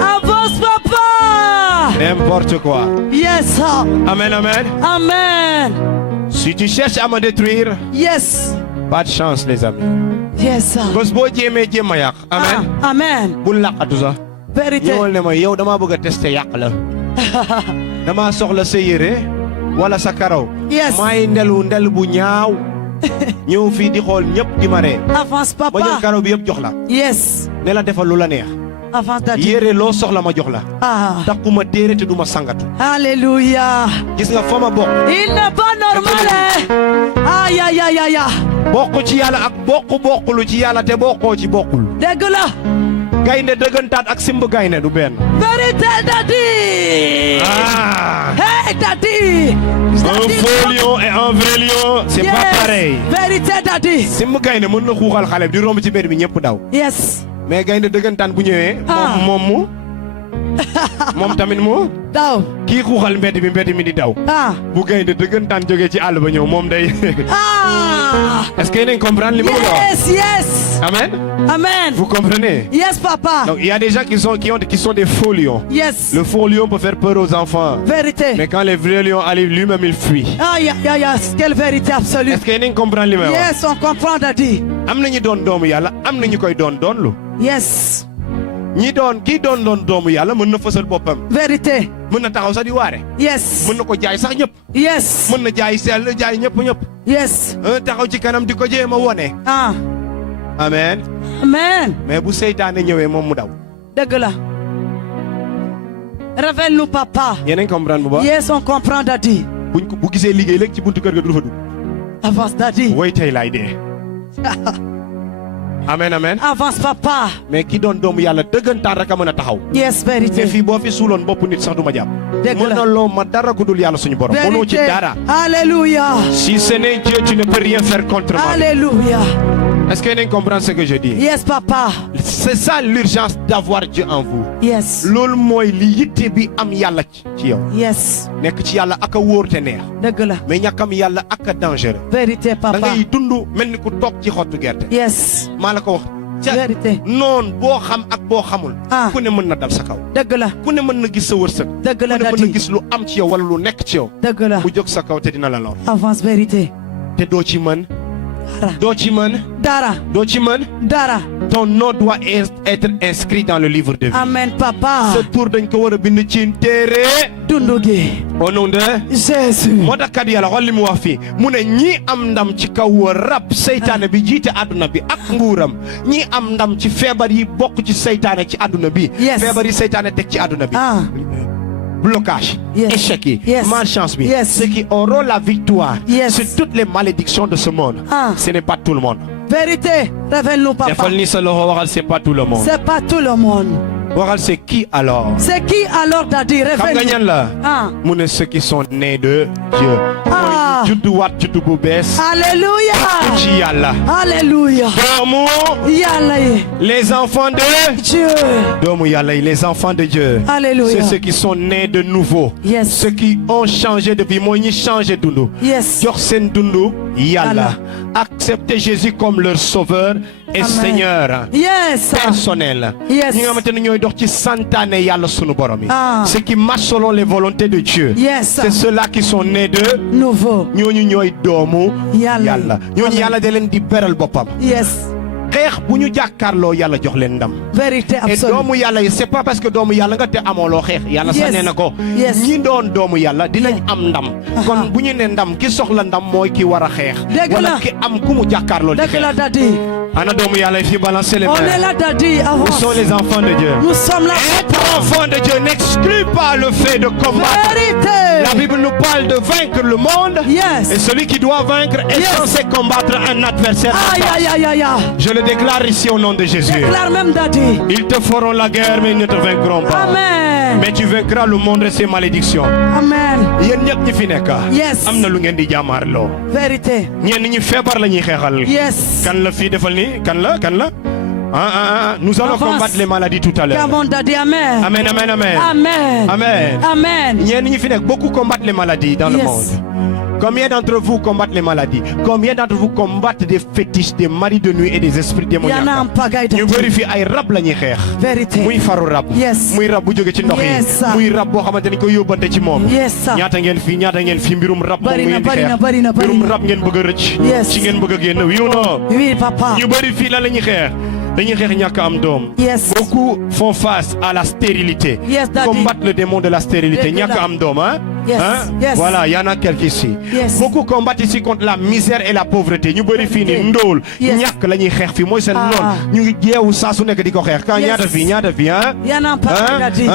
Avance, papa. N'importe quoi. Yes, sir. Amen, amen. Amen. Si tu cherches à me détruire, Yes. pas de chance les amis. Yes, sir. bés boo jéemee jéem a yàq. amen. Ah, amen. bul laqatu sax. Vérité. ñëwal ne ma yow damaa bëgg a tester yàq la. damaa soxla sa yére wala sa karaw. Yes. maay ndel bu ñaaw. ñëw fii di xool ñëpp di ma ree. Avance, ma jël papa. karaw bi yëpp jox la. Yes. ne la defal lu la neex. Avance, Daddy. yére loo soxla ma jox la. Ah. takkuma téere te du ma sangatu. Alléluia. gis nga fa ma bokk. Il n'est pas normal, hein? Aïe, aïe, aïe, aïe, aïe. bokk ci yàlla ak bokkulu ci yàlla te bokkoo ci bokkul. Dégg la. gaynde dëggantaat ak simb gaynde du benn. Vérité, Daddy. ah. Hey, Daddy. un faux lion et un vrai lion. c'est pas pareil. Vérité, Daddy. simb gaynde mën na xuuxal xale bi di romb ci mbedd bi ñëpp daw. Yes. mais gaynde dëggantaan bu ñëwee. Ah. moom tamit mu. daw. kii xuuxal mbedd mi di daw. ah. bu gaynde dëggantaan jógee ci àll ba ñëw moom day. ah. est-ce que yéen a comprendre li ma bëgg a wax? yes. Amen. Amen. Vous comprenez? Yes, papa. Donc il y a des gens qui sont des faux lions. Yes. Le faux lion peut faire peur aux enfants. Vérité. Mais quand les vrais lions arrivent, lui-même il fuit. Ah, quelle vérité absolue. Est-ce que yéen a comprendre li may wax? Yes, on comprend, Daddy. am na ñu doon doomu yàlla am na ñu koy doon lu. Yes. kii doon doomu yàlla mën na fësal boppam. Vérité. mën na taxaw sax di waare. Yes. mën na ko jaay sax ñëpp. Yes. mën na jaay sell jaay ñëpp. Yes. taxaw ci kanam di ko jéem a wone. ah. amen. Amen. mais bu seytaane ñëwee moom mu daw. dëgg la. révèle-nous, papa. yéen a ngi comprendre bu baax. Yes, on comprend, Daddy. bu gisee liggéey léegi ci buntu kër ga du fa dugg. Avance, Daddy. woy tey laay dee. amen. Avance, papa. mais ki doon doomu yàlla dëggantaan rek a mën a taxaw. Yes, te vérité. fii boo fi suuloon bopp nit sax du ma jàpp. dëgg la. mënaloo ma dara ku dul yàlla suñu borom. mënoo ci dara. Alléluia. si ce n'est Dieu tu ne peux rien faire contre moi. Alléluia. Est-ce que yéen a ngi comprendre ce que je dis? Yes, papa. c'est ça l'urgence d'avoir Dieu en vous. Yes. loolu mooy li yitte bi am yàlla ci yow. Yes. nekk ci yàlla ak a wóor te neex. dëgg la. mais ñàkkam yàlla ak a dangereux. vérité, papa. da ngay dund mel ni ku toog ci xottu gerte. Yes. maa la ko wax. vérité. noon boo xam ak boo xamul. ku ne mën na dal sa kaw. dëgg la. ku ne mën na gis sa wërsëg. dëgg la, ku ne mën Daddy. na gis lu am ci yow wala lu nekk ci yow. dëgg la. mu jóg sa kaw te dina la lor. avance, vérité. te doo ci mën. dara. doo ci mën. dara. doo ci mën. dara. ton nom doit être inscrit dans le livre de vie. amen, papa. sa tur dañ ko war a bind ci téere. dundu gi. au nom de Jésus. moo tax kat yàlla xool li mu wax fii mu ne ñii am ndam ci kaw rab seytaane bi jiite àdduna bi ak nguuram ñii am ndam ci feebar yi bokk ci seytaane ci àdduna bi. Yes. feebar yi seytaane teg ci àdduna bi. ah. blocage. Yes. échec yi. Yes. malchance bi. Yes. ceux qui auront la victoire. Yes. sur toutes les malédictions de ce monde. Ah. ce n'est pas tout le monde. vérité. révèle-nous, papa. defal ni sa loxo waxal c'est pas tout le monde. c'est pas tout le monde. waxal c'est qui alors. c'est qui alors, Daddy? xam nga révèle-nous. ñan la. ah. mu ne ceux qui sont nés de Dieu. Ah. mooy judduwaat juddu bu bees. Alléluia. ci yàlla. Alléluia. doomu yàlla yi. les enfants de Dieu. doomu yàlla yi les enfants de Dieu. Alléluia. c'est ceux qui sont nés de nouveau. Yes. ceux qui ont changé de vie mooy ñi changé dundu. Yes. jox seen dundu yàlla. Allah. accepter Jésus comme leur sauveur et Amen. Seigneur. Yes. personnel. Yes. ñi nga xamante ne ñooy dox ci santaane yàlla sunu borom yi. Ah. ceux qui marchent selon les volontés de Dieu. Yes. c'est ceux-là qui sont nés de. nouveau. ñooñu ñooy doomu. Yàlla. yàlla ñooñu Amen. yàlla da leen di beral boppam. Yes. xeex bu ñu jàkkaarloo yàlla jox leen ndam. vérité et absolue. doomu yàlla yi c'est pas parce que doomu yàlla nga te amoo loo xeex. yàlla sax Yes. nee na ko. Yes. ñi doon doomu yàlla dinañ am ndam. kon bu ñu ne ndam ki soxla ndam mooy ki war a xeex. Dëgg wala la. ki am ku mu jàkkaarloo di dëgg la, xeex. Daddy. ana doomu yàlla yi fii balancer les on est mains. là, Daddy. Nous avance. sommes les enfants de Dieu. nous sommes là. Être enfant de Dieu n'exclut pas le fait de combattre. vérité. La Bible nous parle de vaincre le monde. Yes. Et celui qui doit vaincre est Yes. censé combattre un adversaire. en aïe, face. aïe, aïe, aïe, aïe. Je le déclare ici au nom de Jésus. déclare même, Daddy. Ils te feront la guerre mais ils ne te vaincront pas. amen. Mais tu vaincras le monde et ses malédictions. amen. yéen ñëpp ñi fi nekk. Yes. am na lu ngeen di jàmmaarloo. vérité. ñenn ñi feebar la ñuy xeexal. Yes. kan la fii defal ni kan la. Nous allons Avance. combattre les maladies tout à l'heure. Come on, Daddy. Amen. Amen, amen, amen. Amen. Amen. Amen. ñenn ñi fi nekk beaucoup combattent les maladies dans le Yes. monde. Combien d'entre vous combattent les maladies? Combien d'entre vous combattent des fétiches, des maris de nuit et des esprits y en a un démoniaques? pagaille, ñu Daddy. bëri fi ay rab la ñuy xeex. vérité. muy faru rab. Yes. muy rab bu jóge ci ndox Yes. yi. muy rab boo xamante ni ko yóbbante ci moom. Yes. ñaata ngeen fi mbirum rab. Bari moom na, ngeen di bari na, xeex. bari na, bari mbirum na. rab ngeen bëgg a rëcc. Yes. ci ngeen bëgg a génn oui ou non. oui, papa. ñu bëri fii la ñuy xeex. dañuy xeex ñàkk am doom. Yes. Beaucoup font face à la stérilité. Yes, Daddy. Combattent le démon de la stérilité. Dëgg la. ñàkk am doom, hein? Yes, Hein? yes. Voilà, il y en a quelques ici. Yes. Beaucoup combattent ici contre la misère et la pauvreté. ñu bëri fii ni Yes. ndóol. Yes. ñàkk la ñuy xeex fii mooy seen Ah. noon. ñu ngi jeewu saa su nekk di ko xeex. Quand Yes. ñaata fii hein? y en a un pagaille, Daddy.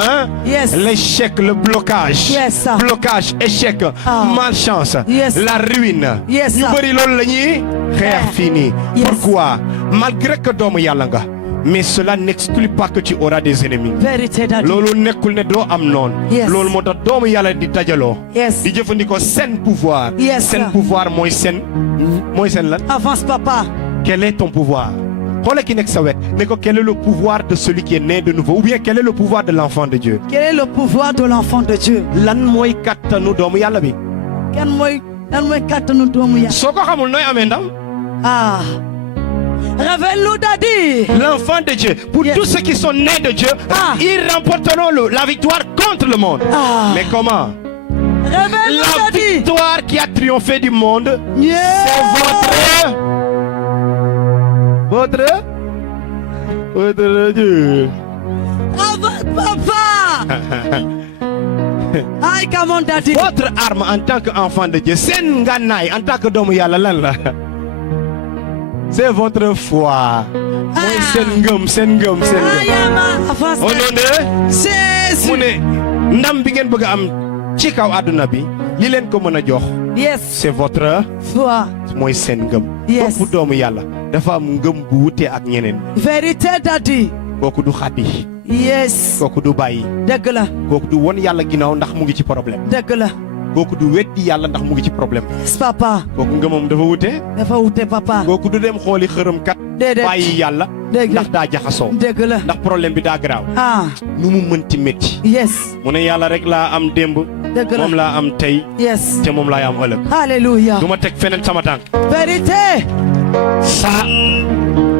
Yes. L'échec, le blocage. Yes. Blocage, échec, Ah. malchance, Yes. la ruine. Yes. ñu bëri loolu la ñuy xeex fii nii. Yes. Pourquoi? Malgré que doomu yàlla nga. Mais cela n'exclut pas que tu auras des ennemis. vérité, Daddy. loolu nekkul ne doo am noon. Yes. loolu moo tax doomu yàlla di dajaloo. Yes. di jëfandikoo seen pouvoir. Yes. seen pouvoir mooy seen lan. avance, papa. quel est ton pouvoir? xoolal ki nekk sa wet ne ko quel est le pouvoir de celui qui est né de nouveau ou bien quel est le pouvoir de l'enfant de Dieu. Quel est le pouvoir de l'enfant de Dieu? lan mooy kattanu doomu yàlla bi. Lan mooy kattanu doomu yàlla. soo ko xamul nooy amee ndam. Ah. Révèle-nous, Daddy. L'enfant de Dieu. Pour Yes. tous ceux qui sont nés de Dieu, ils remporteront la victoire contre le monde. Mais comment? Révèle-nous, La Daddy. victoire qui a triomphé du monde, Yeah. c'est votre Dieu. Papa. Aïe, comment Daddy? Votre arme en tant qu'enfant de Dieu, seen ngànnaay en tant que doomu yàlla lan la? C'est votre foi. mooy seen ngëm. Au nom de Jésus. mu ne ndam bi ngeen bëgg a am ci kaw àdduna bi li leen ko mën a jox. Yes. C'est votre Foi. mooy seen ngëm. Yes. Bopp doomu yàlla dafa am ngëm bu wutee ak ñeneen. Vérité, Daddy. kooku du xaddi. Yes. kooku du bàyyi. Dëgg la. kooku du won yàlla ginnaaw ndax mu ngi ci problème. Dëgg la. kooku du weddi yàlla ndax mu ngi ci problème. Yes, papa. kooku ngëmam dafa wute. Dafa wute, papa. kooku du dem xooli xërëmkat. Déedéet. bàyyi yàlla. Dëgg la. ndax daa jaxasoo. Dëgg la. ndax problème bi daa garaaw. Ah. nu mu mënti métti. Yes. mu ne yàlla rek laa am démb. Dëgg la. moom laa am tey. Yes. te moom laay am ëllëg. Alléluia. du ma teg feneen sama tànk. Vérité. Ça,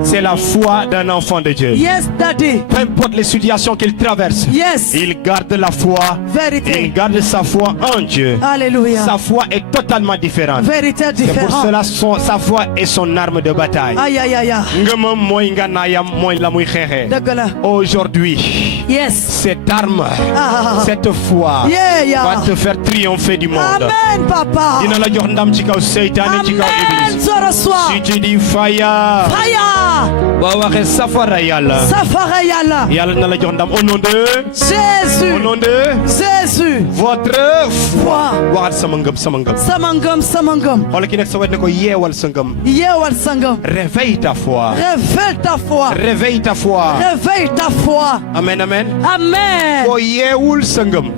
c'est la foi d'un enfant de Dieu. Yes, Daddy. Peu importe les situations qu'il traverse, Yes. il garde la foi. Vérité. Il garde sa foi en Dieu. Alléluia. Sa foi est totalement différente. Vérité C'est pour différente. cela sa foi est son arme de bataille. Aïe, aïe, aïe, aïe. ngëmam mooy ngànnaayam mooy la muy xeexee. Dëgg la. Aujourd'hui, Yes. cette arme, Ah. cette foi Yeah, yeah. va te faire triompher du monde. Amen, papa. dina la jox ndam ci kaw seytaane ci kaw Amen. église. Je reçois. Si tu dis fire, Fire. boo waxee safara yàlla. Safara yàlla. yàlla na la jox ndam au nom de. Jésus. Au nom de. Jésus. votre Foi. waxal sama ngëm sama ngëm. Sama ngëm, sama ngëm. xoolal ki nekk sa wet ne ko yeewal sa ngëm. Yeewal sa ngëm. Réveille ta foi. Réveille ta foi. Réveille ta foi. Réveille ta foi. Amen amen. Amen. boo yeewul sa ngëm.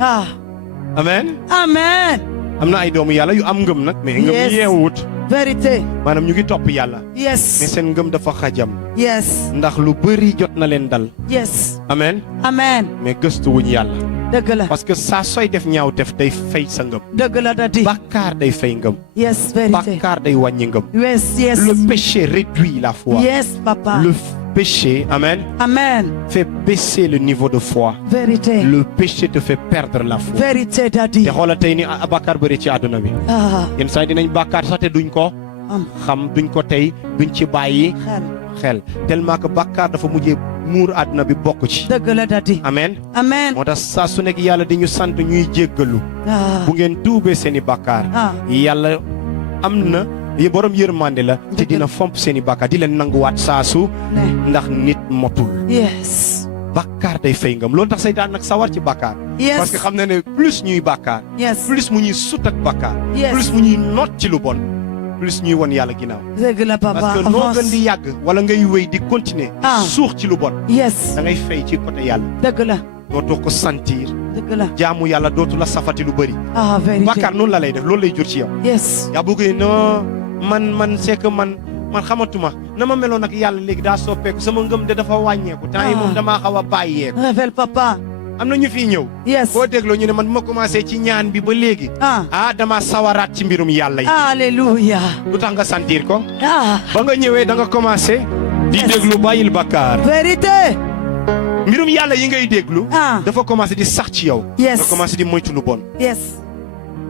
Ah. Amen. Amen. am na ay doomu yàlla yu am ngëm nag. mais ngëm Yes. yeewut. Vérité. maanaam ñu ngi topp yàlla. mais Yes. seen ngëm dafa xajam. Yes. ndax lu bëri jot na leen dal. Yes. amen. Amen. mais gëstuwuñ yàlla. Dëgg la. parce que saa sooy def ñaaw def day fay sa ngëm. Dëgg la, Daddy. bàkkaar day fay ngëm. Yes, vérité. bàkkaar day wàññi ngëm. Yes, yes. Le péché réduit la foi. Yes, papa. Le péché, amen, Amen. fait baisser le niveau de foi. Vérité. Le péché te fait perdre la foi. Vérité, Daddy. te xoolal tey ni bàkkaar bëri ci àdduna bi. Ah. yenn saa yi dinañ bàkkaar sax te duñ ko xam duñ ko tey duñ ci bàyyi xel tellement que bàkkaar dafa mujjee muur àdduna bi bokk ci. Dëgg la, Daddy. amen. Amen. moo tax saa su nekk yàlla di ñu sant ñuy jéggalu. Ah. bu ngeen tuubee seeni bàkkaar. Ah. yàlla am na borom yërmande la. te dina fomp seeni bàkkaar di leen nanguwaat saasu. ndax nit motul. Yes. bàkkaar day fay ngëm loolu tax seytaan nag sawar ci bàkkaar. Yes. parce que xam na ne plus ñuy bàkkaar. Yes. plus mu ñuy sut ak bàkkaar. Yes. plus mu ñuy noot ci lu bon. plus ñuy won yàlla ginnaaw. Dëgg la, papa. parce que noo gën di yàgg wala ngay wéy di continuer. suux ci lu bon. Yes. da ngay fay ci côté yàlla. Dëgg la. dootoo ko sentir. Dëgg la. jaamu yàlla dootu la safati lu bëri. Ah, vérité. bàkkaar noonu la lay def loolu lay jur ci yow. Yes. yaa bëggee non man c'est que man xamatuma na ma meloon ak yàlla léegi daa soppeeku sama ngëm de dafa wàññeeku. temps yi moom damaa xaw a bàyyeeku. Révèle, papa. am na ñu fiy ñëw. Yes. boo dégloo ñu ne man bu ma commencé ci ñaan bi ba léegi. dama sawaraat ci mbirum yàlla yi. Alléluia. lu tax nga sentir ko. Ah. ba nga ñëwee da nga commencé. di déglu bàyyil bàkkaar. Vérité. mbirum yàlla yi ngay déglu. dafa commencé di sax ci yow. Yes. nga commencé di moytu lu bon. Yes.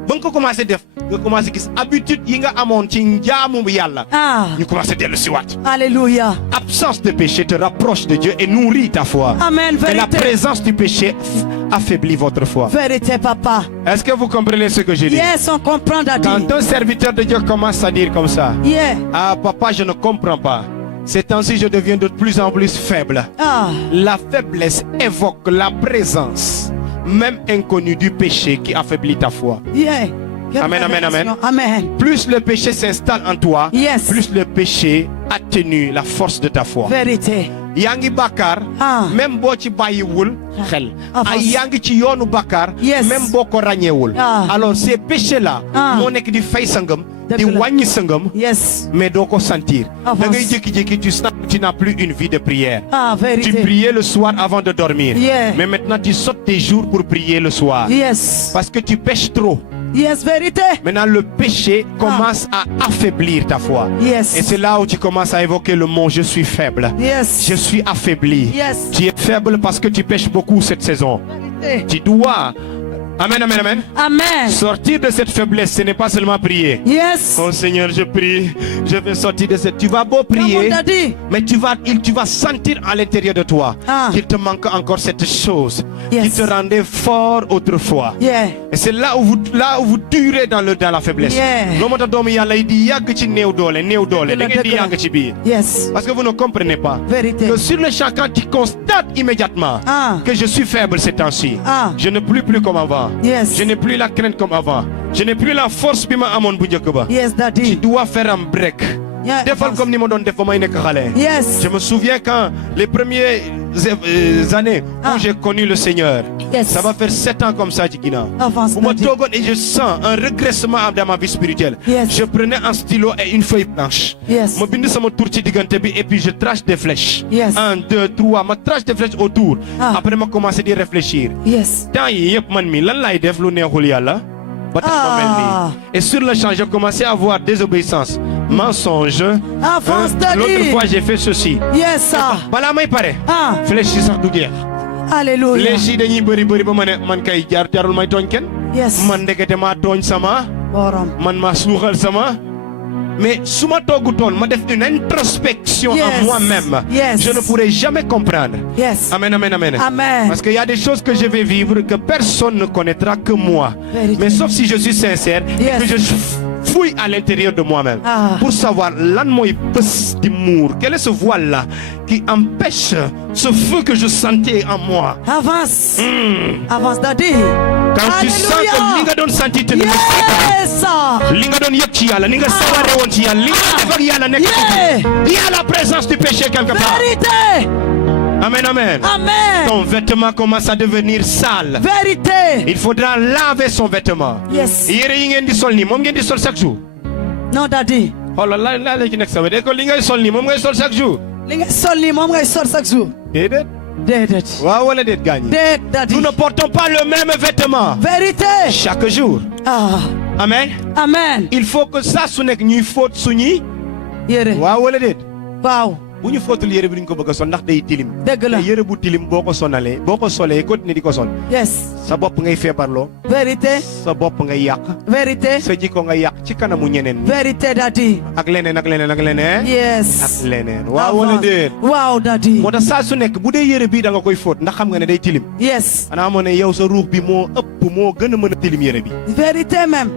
ba nga ko commencé def nga commencé gis habitude yi nga amoon ci njaamu yàlla. ñu commencé dellu si waat. Alléluia. Absence de péché te rapproche de Dieu et nourrit ta foi. Amen. Vérité. Et la présence du péché affaiblit votre foi. Vérité, papa. Est-ce que vous comprenez ce que je dis? Yes, on comprend, Daddy. Quand un serviteur de Dieu commence à dire comme ça. Yeah. Ah, papa, je ne comprends pas. Ces temps-ci, je deviens de plus en plus faible. La faiblesse évoque la présence, même inconnue, du péché qui affaiblit ta foi. Yeah. Amen, amen, amen. Amen. Plus le péché s'installe en toi, Yes. plus le péché atténue la force de ta foi. Vérité. yaa ngi bàkkaar. même boo ci bàyyiwul xel. yaa ngi ci yoonu bàkkaar. même boo ko ràññeewul. alors ces péchés là. moo nekk di fay sa ngëm. di wàññi sa ngëm. mais doo ko sentir. da ngay jékki-jékki tu sens que tu tu n'as plus une vie de prière. Ah, Tu vérité. priais le soir avant de dormir. Yeah. Mais maintenant, tu sautes tes jours pour prier le soir. Yes. Parce que tu pêches trop. Yes, vérité. Maintenant, le péché commence à affaiblir ta foi. Yes. Et c'est là où tu commences à évoquer le mot « je suis faible ». Yes. Je suis affaibli. Yes. Tu es faible parce que tu pêches beaucoup cette saison. Vérité. Tu dois, amen, amen, amen, Amen. sortir de cette faiblesse. Ce n'est pas seulement prier. Yes. Oh Seigneur, je prie, je vais sortir de cette... Tu vas beau Comme prier, on t'a dit. mais tu vas sentir à l'intérieur de toi Ah. qu'il te manque encore cette chose Yes. qui te rendait fort autrefois. Yeah. Et c'est là où vous durez dans la faiblesse. Yeah. Loo moo tax doomu yàlla yi di yàgg ci néew doole da ngeen di yàgg ci biir. Yes. Parce que vous ne comprenez pas Vérité. que sur le champ, quand tu constates immédiatement Ah. que je suis faible ces temps-ci, Ah. je ne plus comme avant. Yes. Je n'ai plus la crainte comme avant. Je n'ai plus la force bi ma amoon bu njëkk ba. Yes, Tu Daddy. dois faire un break. Yeah, Defal avance. comme ni ma doon def ba may nekk xale. Yes. Je me souviens quand les premières années Ah. où j'ai connu le Seigneur. Yes. Ça va faire 7 ans comme ça ci ginnaaw. Avance, Bu ma Daddy. toogoon et je sens un régressement dans ma vie spirituelle. Yes. Je prenais un stylo et une feuille blanche. Yes. Ma bind sama tour ci diggante bi et puis je trace des flèches. Yes. 1, 2, 3 ma trace des flèches autour. Ah. Après ma commencé di réfléchir. Yes. Temps yi yëpp man mi lan laay def lu neexul yàlla ba tax ma mel Ah. nii. Et sur le champ j'ai commencé à avoir désobéissance, mensonge. Avance, Daddy. L'autre fois j'ai fait ceci. Yes, sir. Balaa may pare. Ah. Flèche yi sax du jeex. Alléluia. Flèche yi dañuy bëri ba ma ne man kay jarul may tooñ kenn. Yes. Man ndekete maa tooñ sama. Borom. Man maa suuxal sama. Mais su ma toogutoon ma def une introspection Yes. en moi-même. Yes. Je ne pourrais jamais comprendre. Yes. Amen, amen, amen. Amen. Parce qu'il y a des choses que je vais vivre que personne ne connaîtra que moi. Vérité. Mais sauf si je suis sincère Yes. et que je fouille à l'intérieur de moi-même Ah. pour savoir lan mooy bës di muur. Quel est ce voile-là qui empêche ce feu que je sentais en moi? Avance. Avance, Daddy. Quand tu sens que li nga doon sentir te Yes, sir. li nga doon yëg ci yàlla li nga saware woon ci yàlla li nga def ak yàlla nekk ci Yeah. biir. Il y a la présence du péché quelque part. Vérité. Amen, amen. Amen. Ton vêtement commence à devenir sale. Vérité. Il faudra laver son vêtement. Yes. yére yi ngeen di sol nii moom ngeen di sol chaque jour. Non, Daddy. xoolal la ci nekk sa wet ko li ngay sol nii moom ngay sol chaque jour. Li nga sol nii moom ngay sol chaque jour. déedéet. Déedéet. waaw wala déet gaañ. Déet, Daddy. Nous ne portons pas le même vêtement Vérité. chaque jour. Ah. Amen. Amen. Il faut que saa su nekk ñuy fóot suñuy. Yére. waaw wala déet. Waaw. bu ñu fóotul yére bi duñ ko bëgg a sol ndax day tilim. Dëgg la. te yére bu tilim boo ko solee continuer di ko sol. Yes. sa bopp ngay feebarloo. Vérité. sa bopp ngay yàq. Vérité. sa jikko ngay yàq ci kanamu ñeneen ñi. Vérité, Daddy. ak leneen ak leneen ak leneen. Yes. ak leneen. waaw wala Avance. déet. Waaw, Daddy. moo tax saa su nekk bu dee yére bii da nga koy fóot ndax xam nga ne day tilim. Yes. xanaa moo ne yow sa ruux bi moo ëpp moo gën a mën a tilim yére bi. Vérité même.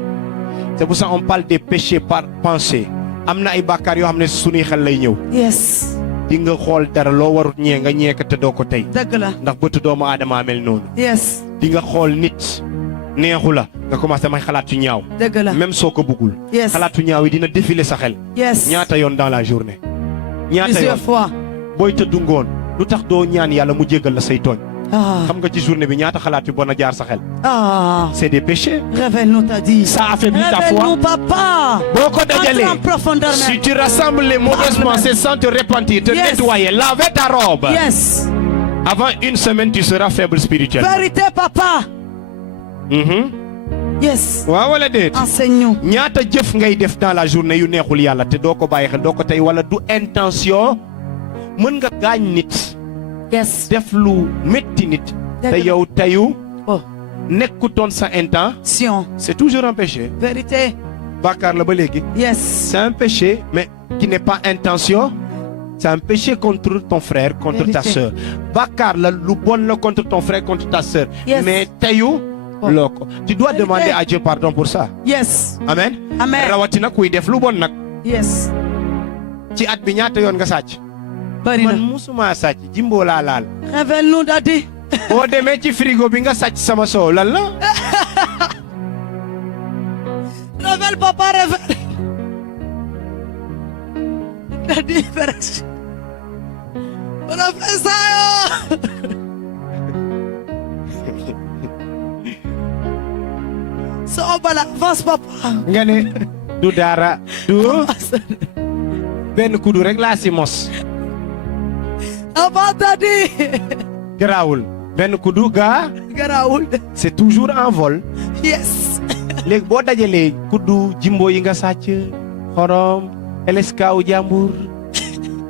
c'est pour ça on parle des péchés par pensée. am na ay bàkkaar yoo xam ne suñuy xel lay ñëw. Yes. di nga xool dara loo warut ñee nga ñeeka te doo ko tey. Dëgg la. ndax bëtu doomu aadama mel noonu. Yes. di nga xool nit neexu la nga commencé may xalaat yu ñaaw. Dëgg la. même soo ko bëggul. Yes. xalaatu ñaaw yi dina défiler sa xel. Yes. ñaata yoon dans la journée. ñaata Plusieurs yoon fois. booy tëddu ngoon lu tax doo ñaan yàlla mu jéggal la say tooñ. Ah. xam nga ci journée bi ñaata xalaat yu bon a jaar sa xel. Ah. c'est des péchés. Révèle-nous, Daddy. Ça affaiblit ta foi. Révèle-nous, papa. boo ko dajalee Entre en profondeur si même. tu rassembles les mauvaises Parle pensées sans te repentir te Yes. nettoyer laver ta robe. Yes. avant une semaine tu seras faible spirituellement. Vérité, papa. Yes. waaw wala déet. Enseigne-nous. ñaata jëf ngay def dans la journée yu neexul yàlla te doo ko bàyyi xel doo ko tey wala du intention mën nga gaañ nit Yes. def lu métti nit te yow teyu Oh. nekkutoon sa intention. Sion. c'est toujours un péché. Vérité. bàkkaar la ba léegi. Yes. c'est un péché mais qui n'est pas intention. c'est un péché contre ton frère contre ta Vérité. sœur. bàkkaar la lu bon la contre ton frère contre ta sœur. Yes. mais teyu Oh. loo ko tu dois Vérité. demander à Dieu pardon pour ça. Yes. amen. Amen. rawatina kuy def lu bon nag. Yes. ci at bi ñaata yoon nga sàcc. Bari na. man musuma sàcc jimbo laa laal. Révèle-nous, Daddy. boo demee ci frigo bi nga sàcc sama soow lan la. Révèle, papa, révèle. Daddy, vérité. On a fait ça, yo. So, bala, avance, papa. nga ne du dara du benn kudu rek laa si mos Avance, daddy. garaawul benn kuddu gaa Garaawul. c'est toujours en vol Yes. léegi boo dajalee kuddu jimbo yi nga sàcc xorom LSK wu jàmbur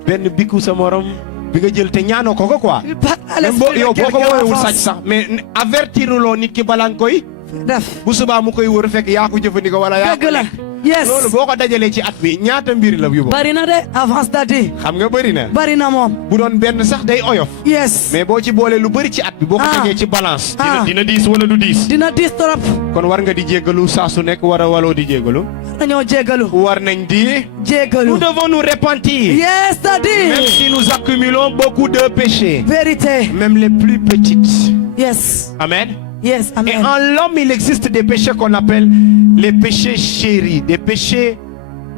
benn bikku sa morom bi nga jël te ñaanoo ko quoi Il parle à même boo l'esprit yow de boo ko quelqu'un woowul avance. sàcc sax mais avertiruloo nit ki balaa nga koy Def. bu subaa mu koy wër fekk yaa ko jëfandikoo wala yaa ko Dëgg la. lekk. Yes. loolu boo ko dajalee ci at bi ñaata mbir la yu Bari na de. Avance, daddy. xam nga bëri na Bari na moom. bu doon benn sax day oyof Yes. mais boo ci boolee lu bëri ci at bi boo ko Ah. tegee ci balance Ah. dina diis wala du diis Dina diis trop. kon war nga di jéggalu saa su nekk war a waloo di jéggalu Dañoo jégalu. war nañ di Jégalu. nous devons nous repentir Yes, daddy. même si nous accumulons beaucoup de péchés Vérité. même les plus petites Yes. amen Yes. et Amen. en l'homme il existe des péchés qu'on appelle les péchés chéris des péchés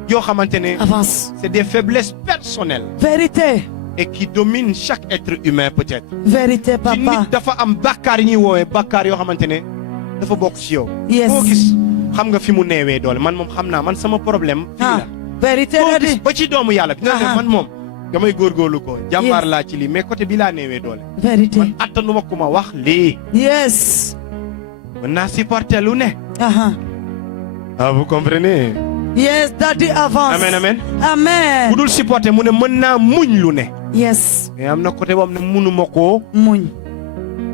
yoo xamante ne Avance. c'est des faiblesses personnelles Vérité. et qui dominent chaque être humain peut-être Vérité, ci nit papa. dafa am bàkkaar yi ñuy woowee bàkkaar yoo xamante ne dafa bokk ci yow Yes. boo gis xam nga fi mu neewee doole man moom xam naa man sama problème fii Ah. la Vérité, boo gis daddy. ba ci doomu yàlla bi Ah. ne man moom damay góorgóorlu ko jàmbaar Yes. laa ci lii mais côté bi laa neewee doole Vérité. man attanuma ku ma wax lii Yes. mën naa supporter lu ne Ah. ah vous comprenez Yes, daddy, avance. amen amen Amen. bu dul supporter mu ne mën naa muñ lu ne Yes. mais am na côté boobu ne mënuma koo Muñ.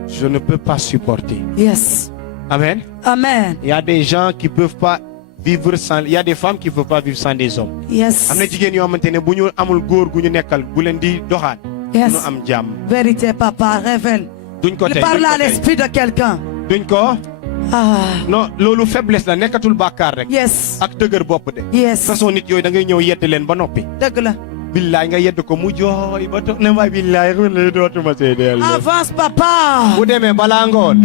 je ne peux pas supporter Yes. amen Amen. il y a des gens qui peuvent pas vivre sans il y a des femmes qui peuvent pas vivre sans des hommes Yes. am na jigéen yoo xamante ne bu ñu amul góor gu ñu nekkal bu leen di doxaat Yes. ñu am jàmm Vérité, papa, révèle. duñ ko Il tey parle duñ ko à tey. l'esprit de quelqu'un. duñ ko Ah. non loolu faiblesse la nekkatul bàkkaar rek Yes. ak dëgër bopp de Yes. façon nit yooyu da ngay ñëw yedd leen ba noppi Dëgg la. billaay nga yedd ko mu jooy ba toog ne ma billaay ne dootuma seedeel Avance, papa. bu demee balaa ngoon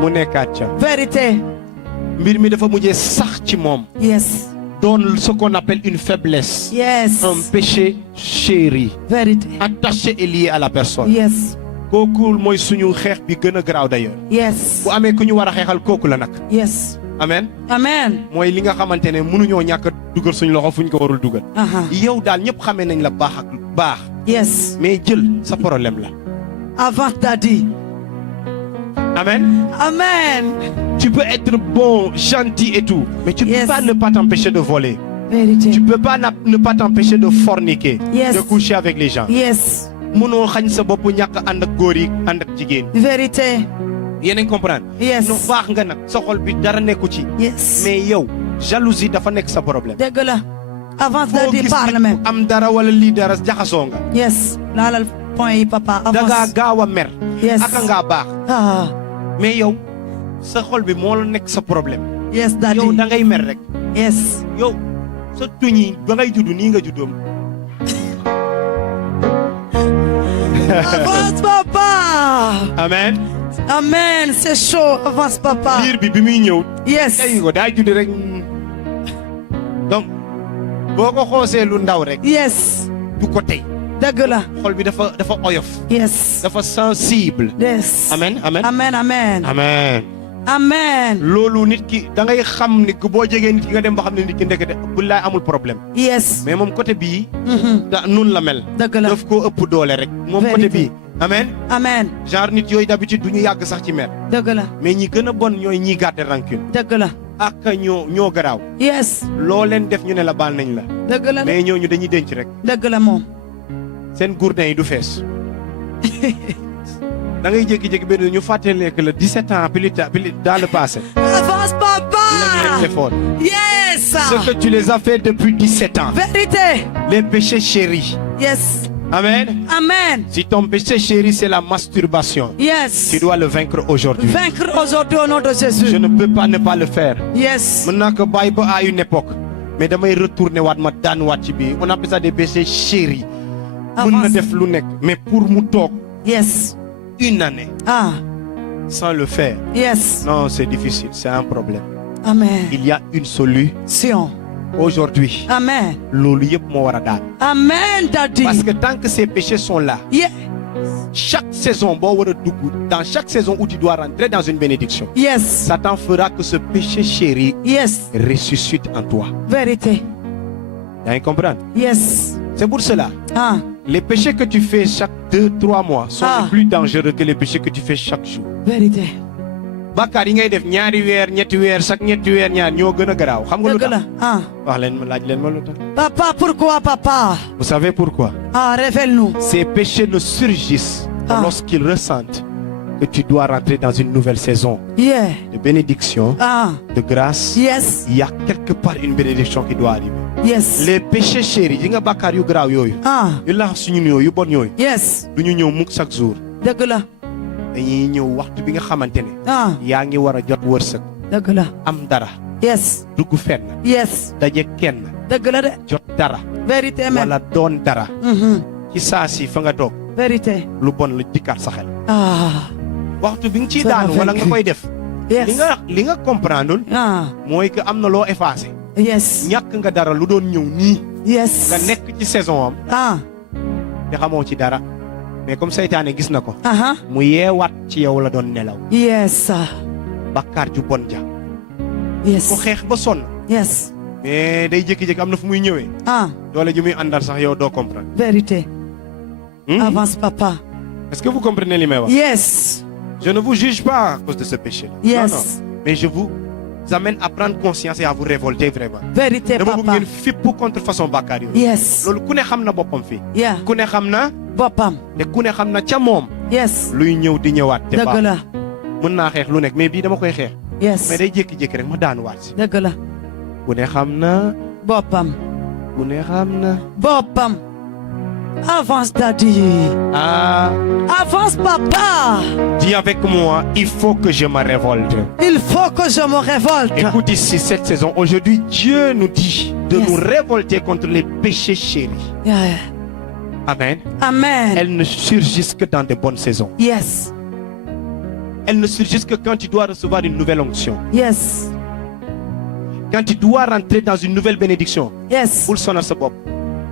mu nekkaat ca Vérité. mbir mi dafa mujjee sax ci moom Yes. doon ce qu'on appelle une faiblesse Yes. un péché chéri Vérité. attaché et lié à la personne Yes. kooku mooy suñu xeex bi gën a garaaw d'ailleurs Yes. bu amee ku ñu war a xeexal kooku la nag Yes. amen Amen. mooy li nga xamante ne mënuñoo ñàkk a dugal suñu loxo fu ñu ko warul dugal Aha. yow daal ñëpp xamee nañ la baax ak baax Yes. mais jël sa problème la Avance, daddy. amen Amen. tu peux être bon gentil et tout mais tu Yes. peux pas ne pas t'empêcher de voler Vérité. tu peux pas ne pas t'empêcher de forniquer Yes. de coucher avec les gens Yes. mënoo xañ sa bopp ñàkk ànd ak góor yi ànd ak jigéen Vérité. yéen a ngi comprendre Yes. nu baax nga nag sa xol bi dara nekku ci Yes. mais yow jalousie dafa nekk sa problème Dëgg la. Avance, foo daddy, gis parle nit même. ku am dara wala lii dara jaxasoo nga Yes. Laalal point yi, papa. dangaa Avance. gaaw a mer Yes. aka ngaa baax Ah. mais yow sa xol bi moo la nekk sa problème Yes, daddy. yow da ngay mer rek Yes. yow sa tuñ yi ba ngay juddu nii nga juddoom Avance, papa. amen Amen. C'est chaud. Avance, papa. liir bi muy ñëw Yes. tey ko daa judd rek donc boo ko xoosee lu ndaw rek Yes. du ko tey Dëgg la. xol bi dafa oyof Yes. dafa sensible Yes. amen amen Amen, amen. amen Amen. loolu nit ki da ngay xam ni boo jegee nit ki nga dem ba xam ne nit ki ndekete bu laay amul problème Yes. mais moom côté bii Mhm. da nun la mel Dëgg la. daf koo ëpp doole rek moom côté Vérité. bii amen Amen. genre nit yooyu d'habitude du ñu yàgg sax ci mer Dëgg la. mais ñi gën a bon ñooy ñiy garder rancune Dëgg la. ak ñoo garaaw Yes. loo leen def ñu ne la baal nañ la Dëgg la. mais ñooñu dañuy denc rek Dëgg la moom. seen gourdin yi du fees da ngay jékki-jékki benn ñu fàttali que le 17 ans plus dans le passé Avance, lañ papa. leen defoon Yes. ce que tu les as fait depuis 17 ans Vérité. les péchés chéris Yes. amen Amen. si ton péché chéri c'est la masturbation Yes. tu dois le vaincre aujourd'hui Vaincre aujourd'hui au nom de je Jésus. ne peux pas ne pas le faire Yes. mën naa ko bàyyi ba à une époque mais damay retourner waat ma daan waat ci bii on appelle ça des péchés chéris mën na Avance. def lu nekk mais pour mu toog Yes. une année Ah. sans le faire Yes. non c'est difficile c'est un problème Amen. il y a une solution Sion. aujourd'hui Amen. loolu yëpp moo war a daan Amen, daddy. parce que tant que ces péchés sont là Yeah. chaque saison boo war a dugg dans chaque saison où tu dois rentrer dans une bénédiction Yes. Satan fera que ce péché chéri Yes. ressuscite en toi Vérité. yaa ngi comprendre Yes. c'est pour cela Ah. Les péchés que tu fais chaque 2-3 mois sont Ah. plus dangereux que les péchés que tu fais chaque jour. Vérité. Bàkkaar yi ngay def ñaari weer ñetti weer chaque ñetti weer ñaar ñoo gën a garaaw xam nga lu Dëgg tax. la. Ah. wax leen ma laaj leen ma lu tax. Papa, pourquoi papa? Vous savez pourquoi? Ah, révèle-nous. Ces péchés ne surgissent que Ah. lorsqu'ils ressentent que tu dois rentrer dans une nouvelle saison Yeah. de bénédiction, Ah. de grâce. Yes. Il y a quelque part une bénédiction qui doit arriver. Yes. Les péchés chéris yi nga bàkkaar yu garaaw yooyu. Ah. yu lax suñu nuyoo yu bon yooyu. Yes. du ñu ñëw mukk chaque jour. Dëgg la. dañuy ñëw waxtu bi nga xamante ne. Ah. yaa ngi war a jot wërsëg. Dëgg la. am dara. Yes. dugg fenn. Yes. daje kenn. Dëgg la de. jot dara. Vérité même. wala doon dara. ci saa si fa nga toog. Vérité. lu bon la dikkaat sa xel. Ah. waxtu bi nga ciy Ça m'a daanu wala nga vaincu. koy def. Yes. li nga comprendre Ah. mooy que am na loo effacé. Yes. ñàkk nga dara lu doon ñëw nii. Yes. nga nekk ci saison am. Ah. te xamoo ci dara. mais comme seytaane gis na ko. Aha. mu yeewaat ci yow la doon nelaw. Yes. bakkaar ju bon ja. Yes. ko xeex ba sonn. Yes. mais day jékki-jékki am na fu muy ñëwee. Ah. doole ji muy àndal sax yow doo comprendre. Vérité. Avance, papa. Est-ce que vous comprenez li may wax. Yes. Je ne vous juge pas à cause de ce péché. Yes. Non, non. Mais je vous amène à prendre conscience et à vous révolter vraiment. Vérité, dama bëgg papa. ngeen fipp contre façon bàkkaar yooyu. Yes. loolu ku ne xam na boppam fii. Yeah. ku ne xam na. Boppam. te ku ne xam na ca moom. Yes. luy ñëw di ñëwaat. te Dëgg baax la. mën naa xeex lu nekk mais bii dama koy xeex. Yes. mais day jékki-jékki rek ma daanuwaat si. Dëgg la. ku ne xam na. Boppam. ku ne xam na. Boppam. Avance, daddy. ah. Avance, papa. dis avec moi il faut que je me révolte. Il faut que je me révolte. Écoute ici cette saison aujourd'hui Dieu nous dit de Yes. nous révolter contre les péchés chéris. Yeah. Amen. Amen. Elles ne surgissent que dans de bonnes saisons. Yes. Elles ne surgissent que quand tu dois recevoir une nouvelle onction. Yes. Quand tu dois rentrer dans une nouvelle bénédiction. Yes. Bul sonal sa bopp.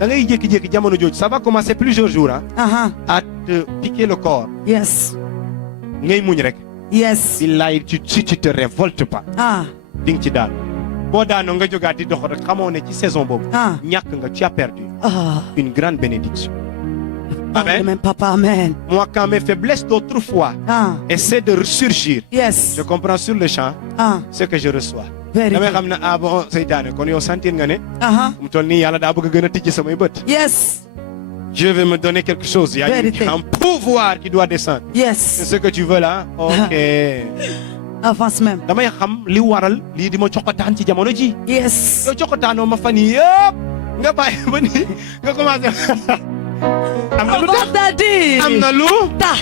da ngay jékki-jékki jamono jooju ça va commencer plusieurs jours hein, Uh-huh. à te piquer le corps. Yes. ngay muñ rek. Yes. billaay si tu te révoltes pas. Ah. di nga ci daal. boo daanoo nga jógaat di dox rek xamoo ne ci saison boobu. Ah. ñàkk nga tu as perdu. Ah. une grande bénédiction. Amen. Amen, papa. Amen. Moi, quand mes faiblesses d'autrefois Ah. essaient de ressurgir, Yes. je comprends sur le champ Ah. ce que je reçois. Very damay good. xam ne ah bon seytaane kon yow sentir nga ne. Uh-huh. mu toll nii yàlla daa bëgg a gën a tijji samay bët. Yes. Dieu veut me donner quelque chose. Il y a Vérité. un pouvoir qui doit descendre. C'est Yes. ce que tu veux là. Ok. Avance même. damay xam li waral lii di ma coxataan ci jamono ji. Yes. yow coxataanoo ma fan yii yëpp nga bàyyi ba nii nga commencé. am na lu tax Avance, daddy. am na lu. Ta.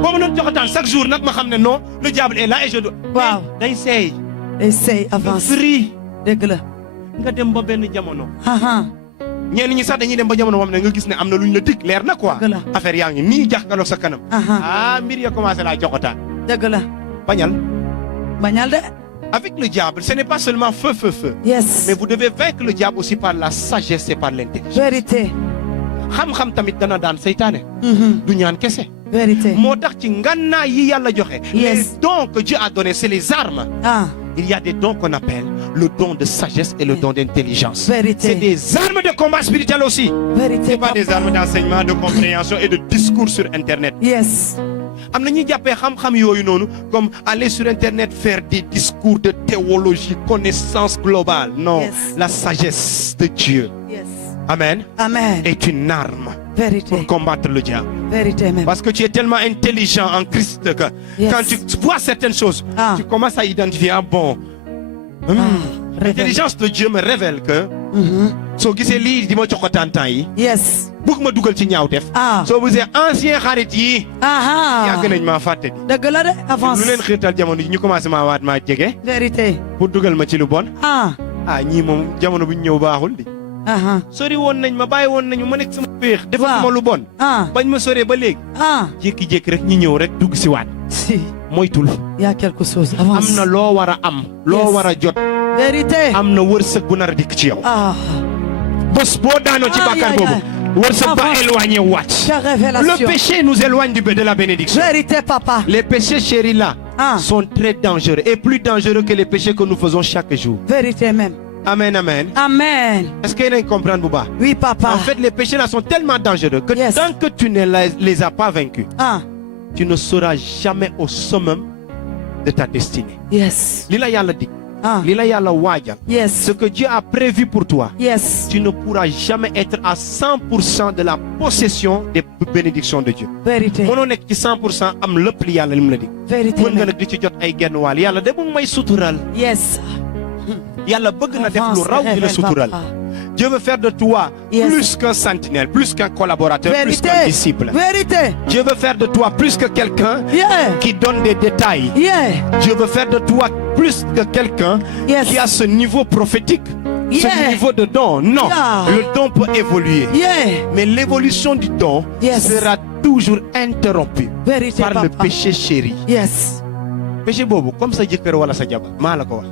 boo ma doon coxataan chaque jour nag ma xam ne non le diable est là et je dois. Waaw. day seey. Essaye, avance. free. Dëgg la. nga dem ba benn jamono. Uh-huh. ñenn ñi sax dañuy dem ba jamono moom ne nga gis ne am na luñ la dig leer na quoi. Dëgg la. affaire yaa ngi nii jaxgaloo sa kanam. Uh-huh. ah mbir ya commencé laa joxotaan. Dëgg la. bañal. Bañal de. Avec le diable ce n'est pas seulement feu. Yes. mais vous devez vaincre le diable aussi par la sagesse et par l'intelligence. Vérité. xam-xam tamit dana daan seytaane. Mhm. du ñaan kese. Vérité. moo tax ci ngànnaay yi yàlla joxe. Yes. les dons que Dieu a donnés c'est les armes. Ah. Il y a des dons qu'on appelle le don de sagesse et le don d'intelligence. Vérité. C'est des armes de combat spirituel aussi. Vérité. C'est pas des armes d'enseignement, de compréhension et de discours sur Internet. Yes. am na ñuy jàppee xam-xam yooyu noonu comme aller sur Internet faire des discours de théologie, connaissance globale. Non, Yes. la sagesse de Dieu. Yes. Amen. Amen. Est une arme Vérité. pour combattre le diable. Vérité même. Parce que tu es tellement intelligent en Christ que Yes. quand tu vois certaines choses, Ah. tu commences à identifier, ah bon, révèle. l'intelligence de Dieu me révèle que Mhm. soo gisee lii di ma jox ko temps yi Yes. bëgg ma dugal ci ñaawteef. Ah. soo gisee ancien xarit yi Aha. yàgg nañ maa fàtte di. Dëgg la de. Avance. lu leen xiirtal jamono ji ñu commencé maa waat maa jege Vérité. pour dugal ma ci lu bon. Ah. ah ñii moom jamono bu ñu ñëw baaxul di. Aha. sori woon nañ ma bàyyi woon nañu ma nekk sama péex. defal Waaw. ma lu bon. Ah. bañ ma soree ba léegi. Ah. jékki-jékki rek ñi ñëw rek dugg si waat. Si. moytul. Il y a quelque chose. am Avance. na loo war a am. loo Yes. war a jot. Vérité. am na wërsëg bu nar a dikk ci yow. Ah. bés boo daanoo ci Aïe, bàkkaar aïe, boobu. aïe. wërsëg ba Avance. éloigné waat. Quelle Le révélation. péché nous éloigne de la bénédiction. Vérité, papa. Les péchés chéris là Ah. sont très dangereux et plus dangereux que les péchés que nous faisons chaque jour. Vérité même. Amen, amen. Amen. Est-ce que vous comprenez, Bouba? Oui, papa. En fait, les péchés là sont tellement dangereux que Yes. tant que tu ne les as pas vaincus, Ah, tu ne seras jamais au summum de ta destinée. yes. Lila yalla dit. Ah, Lila yalla wajal. yes. Ce que Dieu a prévu pour toi, Yes. tu ne pourras jamais être à 100% de la possession des bénédictions de Dieu. Vérité. Mënoo nekk ci 100% am lépp li yàlla lim la dig. Vérité. mën nga nag di ci jot ay genn wàll yàlla de mu ngi may sutural. Yes. yàlla bëgg na def lu Avance, raw di la révèle, sutural. papa. Dieu veut faire de toi Yes. plus qu'un sentinelle, plus qu'un collaborateur, plus Vérité. qu'un disciple. Vérité. Dieu veut faire de toi plus que quelqu'un Yeah. qui donne des détails. Yeah. Dieu veut faire de toi plus que quelqu'un Yes. qui a ce niveau prophétique, Yeah. ce niveau de don. Non, Yeah. le don peut évoluer. Yeah. Mais l'évolution du don Yes. sera toujours interrompue Vérité, par le papa. péché chéri. Yes. Péché boobu comme sa jëkkër wala sa jabar maa la ko wax.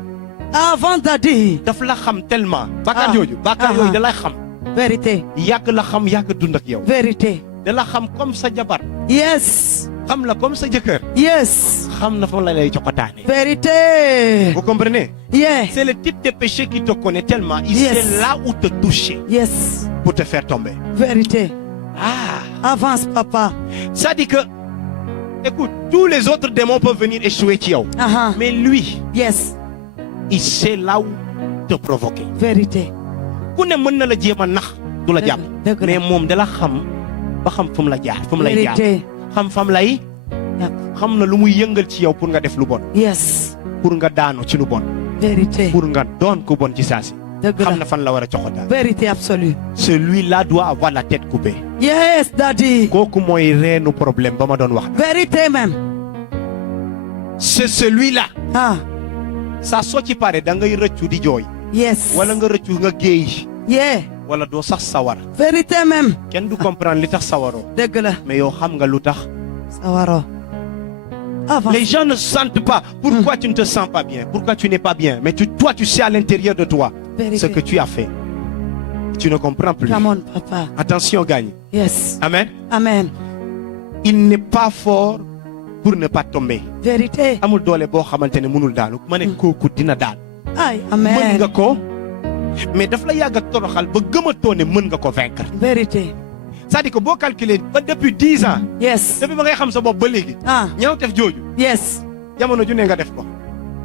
Avant daddy. daf la xam tellement. bàkkaar Ah. jooju bàkkaar Ah. yooyu da lay xam. Vérité. yàgg la xam yàgg dund ak yow. Vérité. da la xam comme sa jabar. Yes. xam la comme sa jëkkër. Yes. xam na fa la lay joxataane. Vérité. Vous comprenez? Yeah. C'est le type de péché qui te connaît tellement. Il Yes. sait là où te toucher Yes. pour te faire tomber. Vérité. Ah, Avance, papa. ça dit que, écoute, tous les autres démons peuvent venir échouer ci yow. Ah, Mais lui, yes. il sait là où te provoquer. Vérité. ku ne mën na la jéem a nax du la jàpp. dëgg la. mais moom da la xam ba xam fu mu la jaar fu mu lay jaar. Vérité. xam fam lay Yep. xam na lu muy yëngal ci yow pour nga def lu bon. Yes. pour nga daanu ci lu bon. Vérité. pour nga doon ku bon ci saa si. dëgg xam la. na fan la war a coxotaan. Vérité absolue. celui-là doit avoir la tête coupée. Yes, daddy. kooku mooy reenu problème ba ma doon wax. Vérité même. c'est celui-là. Ah, saa soo ci pare da ngay rëccu di jooy. yes. wala nga rëccu nga géey. Yeah. wala doo sax sawar. Vérité même. kenn du comprendre li tax sawaroo. dëgg la. mais yow xam nga lu tax. Sawaro. Avance. Les gens ne sentent pas pourquoi tu ne te sens pas bien, pourquoi tu n'es pas bien. Mais toi, tu sais à l'intérieur de toi Vérité. ce que tu as fait. Tu ne comprends plus. Come on, papa. Attention, gagne. Yes. Amen. Amen. Il n'est pas fort pour ne pas tomber. Vérité. amul doole boo xamante ne mënul daanu ma ne kooku dina daan. Ay, mën amen. nga ko mais daf la yàgg a toroxal ba gëmatoo ne mën nga ko vaincre. Vérité. c'est-à-dire que boo calculer ba depuis 10 ans. Yes. depuis ba ngay xam sa bopp ba léegi. Ah, ñaaw tef jooju. yes. jamono ju ne nga def ko.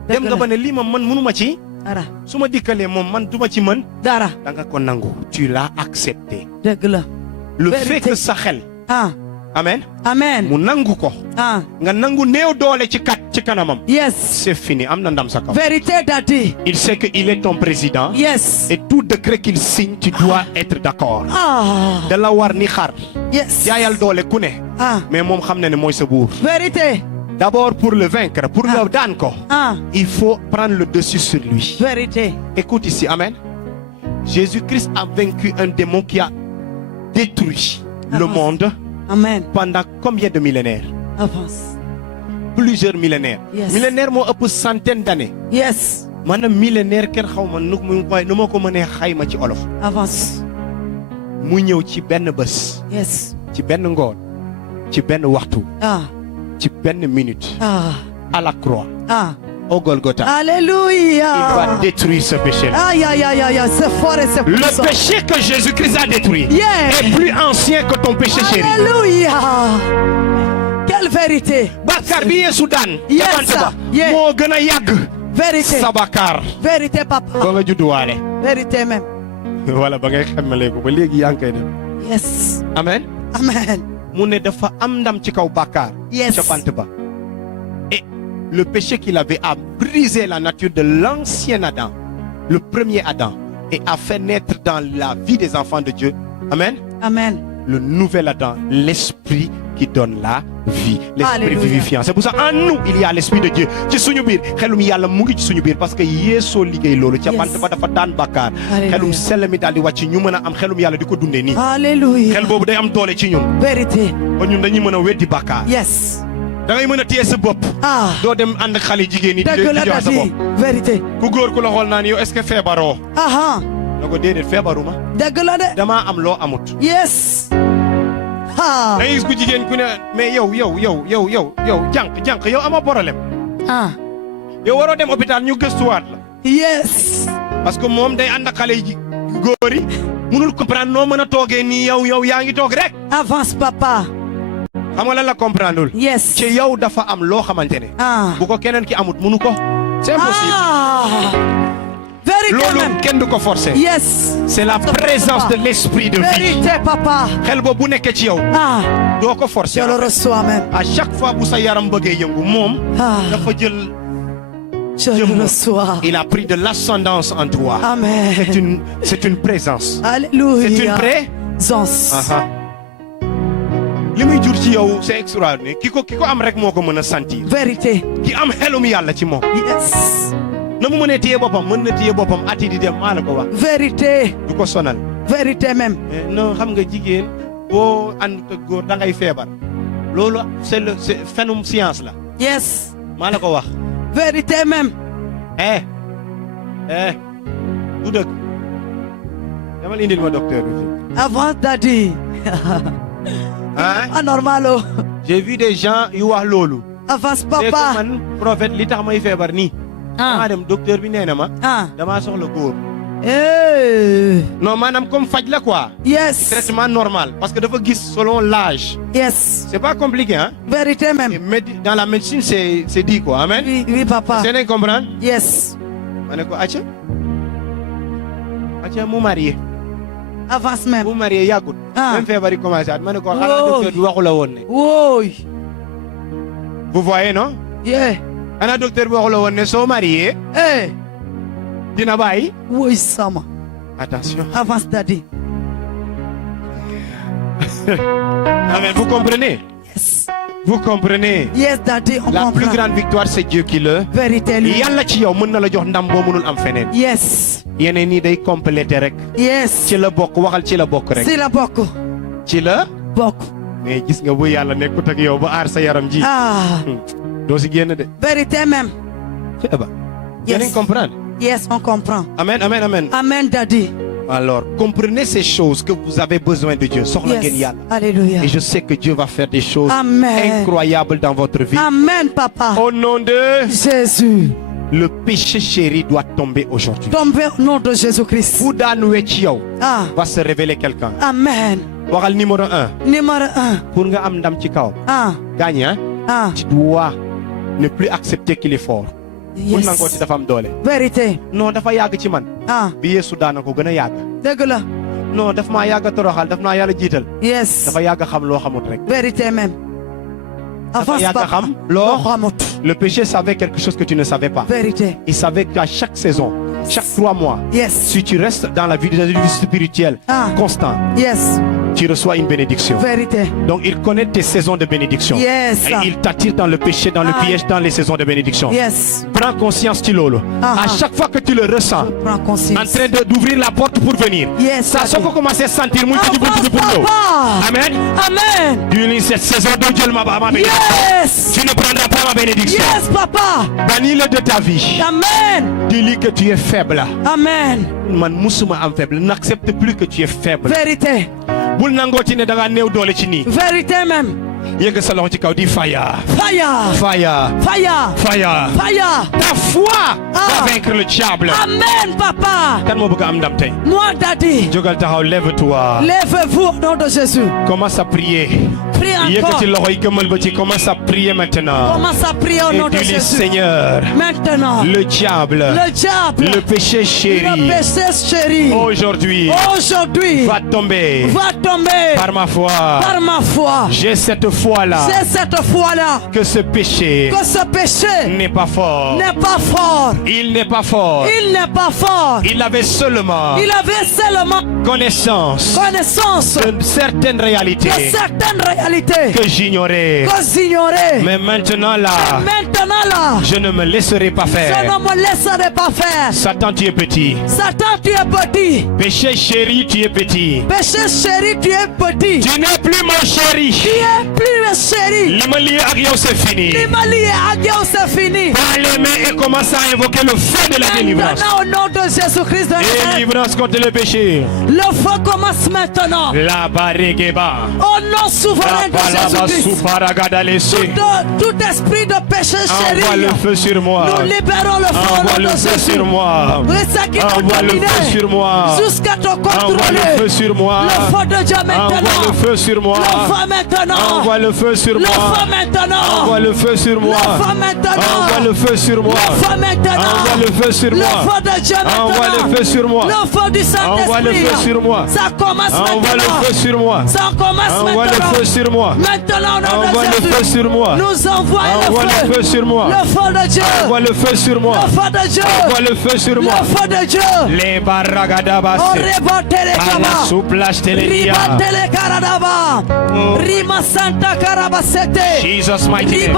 dem nga ba ne lii ma man mënuma ci. Dara. su ma dikkalee moom man duma ci mën. Dara. da nga ko nangu. tu l'as accepté. dëgg la. le Vérité. fait que sa xel. Ah, amen. amen. mu nangu ko. Ah, nga nangu néew doole ci kanamam. yes. c'est fini am na ndam sa kaw. Vérité, daddy. il sait que il est ton président. Yes. et tout décret qu'il signe tu dois être d'accord. Ah, da la war ni xar. yes. jaayal doole ku ne. Ah, mais moom xam na ne mooy sa buur. vérité. d'abord pour le vaincre pour le daan ko. Ah, il faut prendre le dessus sur lui. vérité. écoute ici amen. Jésus-Christ a vaincu un démon qui a détruit le Avance. monde Amen. pendant combien de millénaires? Avance. Plusieurs millénaires. Yes. millénaire moo ëpp centaine d'années. Yes. maanaam millénaire kenn xaw ma nu ma ko mënee xayma ci olof. Avance. mu ñëw ci benn bés. Yes. ci benn ngoon. ci benn waxtu. Ah, ci benn minute. ah, à la croix. ah. au Golgotha. il Alléluia. va détruire ce péché-là. Aïe, aïe, aïe, aïe, aïe, c'est fort et c'est puissant. Le péché que Jésus-Christ a détruit Yeah. est plus ancien que ton péché chéri. Alléluia. Quelle vérité. Bàkkaar bi Yeesu daan. Yes, ca bant ba yeah. moo gën a yàgg. Vérité. sa bàkkaar. Vérité, ba papa. nga judduwaale. Vérité même. wala ba ngay xamale ko ba léegi yaa ngi koy def. Yes. amen. Amen. mu ne dafa am ndam ci kaw bàkkaar. Yes. ca bant ba. et le péché qu'il avait a brisé la nature de l'ancien Adam, le premier Adam, et a fait naître dans la vie des enfants de Dieu. Amen. Amen. Le nouvel Adam, l'esprit qui donne la vie, l'esprit Alléluia. vivifiant. C'est pour ça en nous il y a l'esprit de Dieu ci suñu biir xelum yàlla mu ngi ci suñu biir parce que yeesoo liggéey loolu ca Yes. bant ba dafa daan bàkkaar. Alléluia. xelum sell mi daal di wàcc ñu mën a am xelum yàlla di ko dundee nii. Alléluia. xel boobu day am doole ci ñun Vérité. ba ñun dañuy mën a weddi bàkkaar. Yes. da ngay mën a téye sa bopp. Ah, doo dem ànd ak xale jigéen ñi di dëgg la, jox sa daddy. bopp. Vérité. ku góor ku la xool naa ni yow est-ce que feebaroo. Ah, na ko déedéet feebaruma. dëgg la de. damaa am loo amut. Yes. Ah, da ngay gis ku jigéen ku ne mais yow jànq yow amoo problème. ah. yow waroo dem hôpital ñu gëstuwaat la. Yes. parce que moom day ànd ak xale yi góor yi mënul comprendre noo mën a toogee nii yow yaa ngi toog rek. Avance, papa. xam nga lan la comprendre. Yes. ci yow dafa am loo xamante ne. bu ko keneen ki amut mënu ko. c'est impossible. Vérité loolu même. kenn du ko forcer. Yes. c'est la présence de l'esprit de vie. Vérité, papa. xel boobu bu nekkee ci yow. doo ko forcer. Je le reçois même. à chaque fois bu sa yaram bëggee yëngu moom. dafa jël. Je le reçois. Il a pris de l'ascendance en toi. Amen. C'est une présence. Alléluia. C'est une présence. li muy jur ci yow c'est extraordinaire ki ko am rek moo ko mën a sentir. Vérité. ki am xelum yàlla ci moom. Yes. na mu mënee téye boppam mën na téye boppam ati di dem maa la ko wax. Vérité. du ko sonal. Vérité même. non xam nga jigéen boo ànd ak góor da ngay feebar. loolu c'est phénomène science la. Yes. maa la ko wax. Vérité même. du dëgg. dama indil ma docteur bi fii. Avance, daddy. Anormalo. J'ai vu des gens yu wax loolu. Avance, c'est papa. que man prophète li tax may feebar nii. damaa dem docteur bi nee na ma. damaa soxla góor. non maanaam comme faj la quoi. Yes. Traitement normal parce que dafa gis selon l'âge. Yes. C'est pas compliqué hein. Vérité même. Dans la médecine c'est dit quoi amen. Oui papa. C'est nañ comprendre. Yes. ma ne ko acca mu marié. Avance même. mu marié yàggut. même feebar yi commencé at ma ne ko xanaa docteur bi waxu la woon ne. wóoy. vous voyez non. yeah. xanaa docteur bi waxu la woon ne soo marié. dina bàyyi. wóoy sama. attention. Avance, daddy. Amen. Vous comprenez? Yes. Vous comprenez? Yes, daddy, on la comprend. plus grande victoire c'est Dieu qui le. Vérité lui. yàlla ci yow mën na la jox ndam boo mënul am feneen. Yes. yeneen nii day complété rek. Yes. ci la bokk waxal ci la bokk rek. ci la bokk. ci la. bokk. mais gis nga bu yàlla nekkut ak yow ba aar sa yaram ji. doo si génn de. Vérité même. feebar. Yes. yéen comprendre. Yes, on comprend. Amen, amen, amen. Amen, daddy. Alors, comprenez ces choses que vous avez besoin de Dieu. Yes. Alléluia. Et je sais que Dieu va faire des choses Amen. incroyables dans votre vie. Amen, papa. Au nom de Jésus. Le péché chéri doit tomber aujourd'hui. Tomber au nom de Jésus-Christ. Va se révéler quelqu'un. Amen. Waxal numéro 1. Numéro 1. Pour nga am ndam ci kaw. Gagne, hein? Tu dois ne plus accepter qu'il est fort. Yes. Vérité. Non, dafa yàgg ci man. Bi Yeesu daana ko gën a yàgg. Dëgg la. Non, daf maa yàgg toroxal, daf maa yàlla jiital. Yes. Dafa yàgg xam loo xamut rek. Vérité même. Dafa yàgg xam loo xamut. Le péché savait quelque chose que tu ne savais pas. Vérité. Il savait qu'à chaque saison, chaque 3 mois, si tu restes dans la vie spirituelle constant, tu reçois une bénédiction. Vérité. Donc il connaît tes saisons de bénédiction. Yes. Et il t'attire dans le péché, dans le piège, dans les saisons de bénédiction. Yes. Prends conscience, Tilolo. À chaque fois que tu le ressens, en train d'ouvrir la porte pour venir. Yes. Ça, ça peut commencer à sentir Amen. Amen. Durant cette saison de Dieu, ma bénédiction. Yes. Tu ne prendras pas ma bénédiction. Yes, papa. Bannis-le de ta vie. Amen. Dis-lui que tu es faible. Amen. Man musuma am faible. N'accepte plus que tu es faible. Vérité. Bul nangoti ne da nga néew doole ci nii. Vérité même. Yëg sa loxo ci kaw di fire. Fire. Fire. Fire. Fire. Fire. Ta foi va vaincre le diable. Amen, papa. Kan moo bëgg am ndam tey. Moi, daddy. Jógal taxaw, lève-toi. Lève-vous au nom de Jésus. Commence à prier. Prie encore. Yëkkati loxo yi gëmmal ba ci commence à prier maintenant. Commence à prier au nom de Jésus. Seigneur. Maintenant. Le diable. Le diable. Le péché chéri. Le péché chéri. Aujourd'hui. Aujourd'hui. Va tomber. Va tomber. Par ma foi. Par ma foi. J'ai cette foi-là. C'est cette foi-là. Que ce péché. Que ce péché. N'est pas fort. N'est pas fort. Il n'est pas fort. Il n'est pas fort. Il avait seulement. Il avait seulement. Connaissance. Connaissance. De certaines réalités. De certaines réalités. Que j'ignorais. Que j'ignorais. Mais maintenant là. Maintenant là. Je ne me laisserai pas faire. Je ne me laisserai pas faire. Satan, tu es petit. Satan, tu es petit. Péché chéri, tu es petit. Péché chéri, tu es petit. Tu n'es plus mon chéri. Tu es plus mon chéri. Li ma lié ak yow c'est fini. Li ma lié ak yow c'est fini. Prends les mains et commence à invoquer le feu de la délivrance. Maintenant au nom de Jésus-Christ de Nazareth. Délivrance contre le péché. Le feu commence maintenant. La barigeba. Au nom souverain de Jésus-Christ. Tout esprit de péché chéri, envoie le feu sur moi. nous libérons le feu Envoie le de feu Jésus. sur moi. Ça qui Envoie le feu sur moi. jusqu'à te Envoie contrôler. le feu sur moi. Le feu de Dieu maintenant. Envoie le feu sur moi. Le feu maintenant. Envoie le feu sur Le moi. feu maintenant. Envoie le feu sur moi. Le feu maintenant. Envoie le feu sur moi. Le feu maintenant. Envoie le feu sur Le moi. feu de Dieu maintenant. Envoie le feu sur moi. Le feu du Envoie le Saint-Esprit. feu sur moi. Ça commence Envoie maintenant. le feu sur moi. Ça commence Envoie maintenant. le feu sur moi. Maintenant, au nom de Envoie le Jésus. feu sur moi. Nous envoyons Envoie le le feu feu. sur moi. Le feu de Dieu. Envoie le feu sur moi. Le feu de Dieu. Envoie le feu sur moi. Le feu de Dieu. Les baragadabas. On rebote les À la cabas. souplage téléria. Ribate les caradaba. Oh. Rima Santa Carabasete. Jesus mighty name.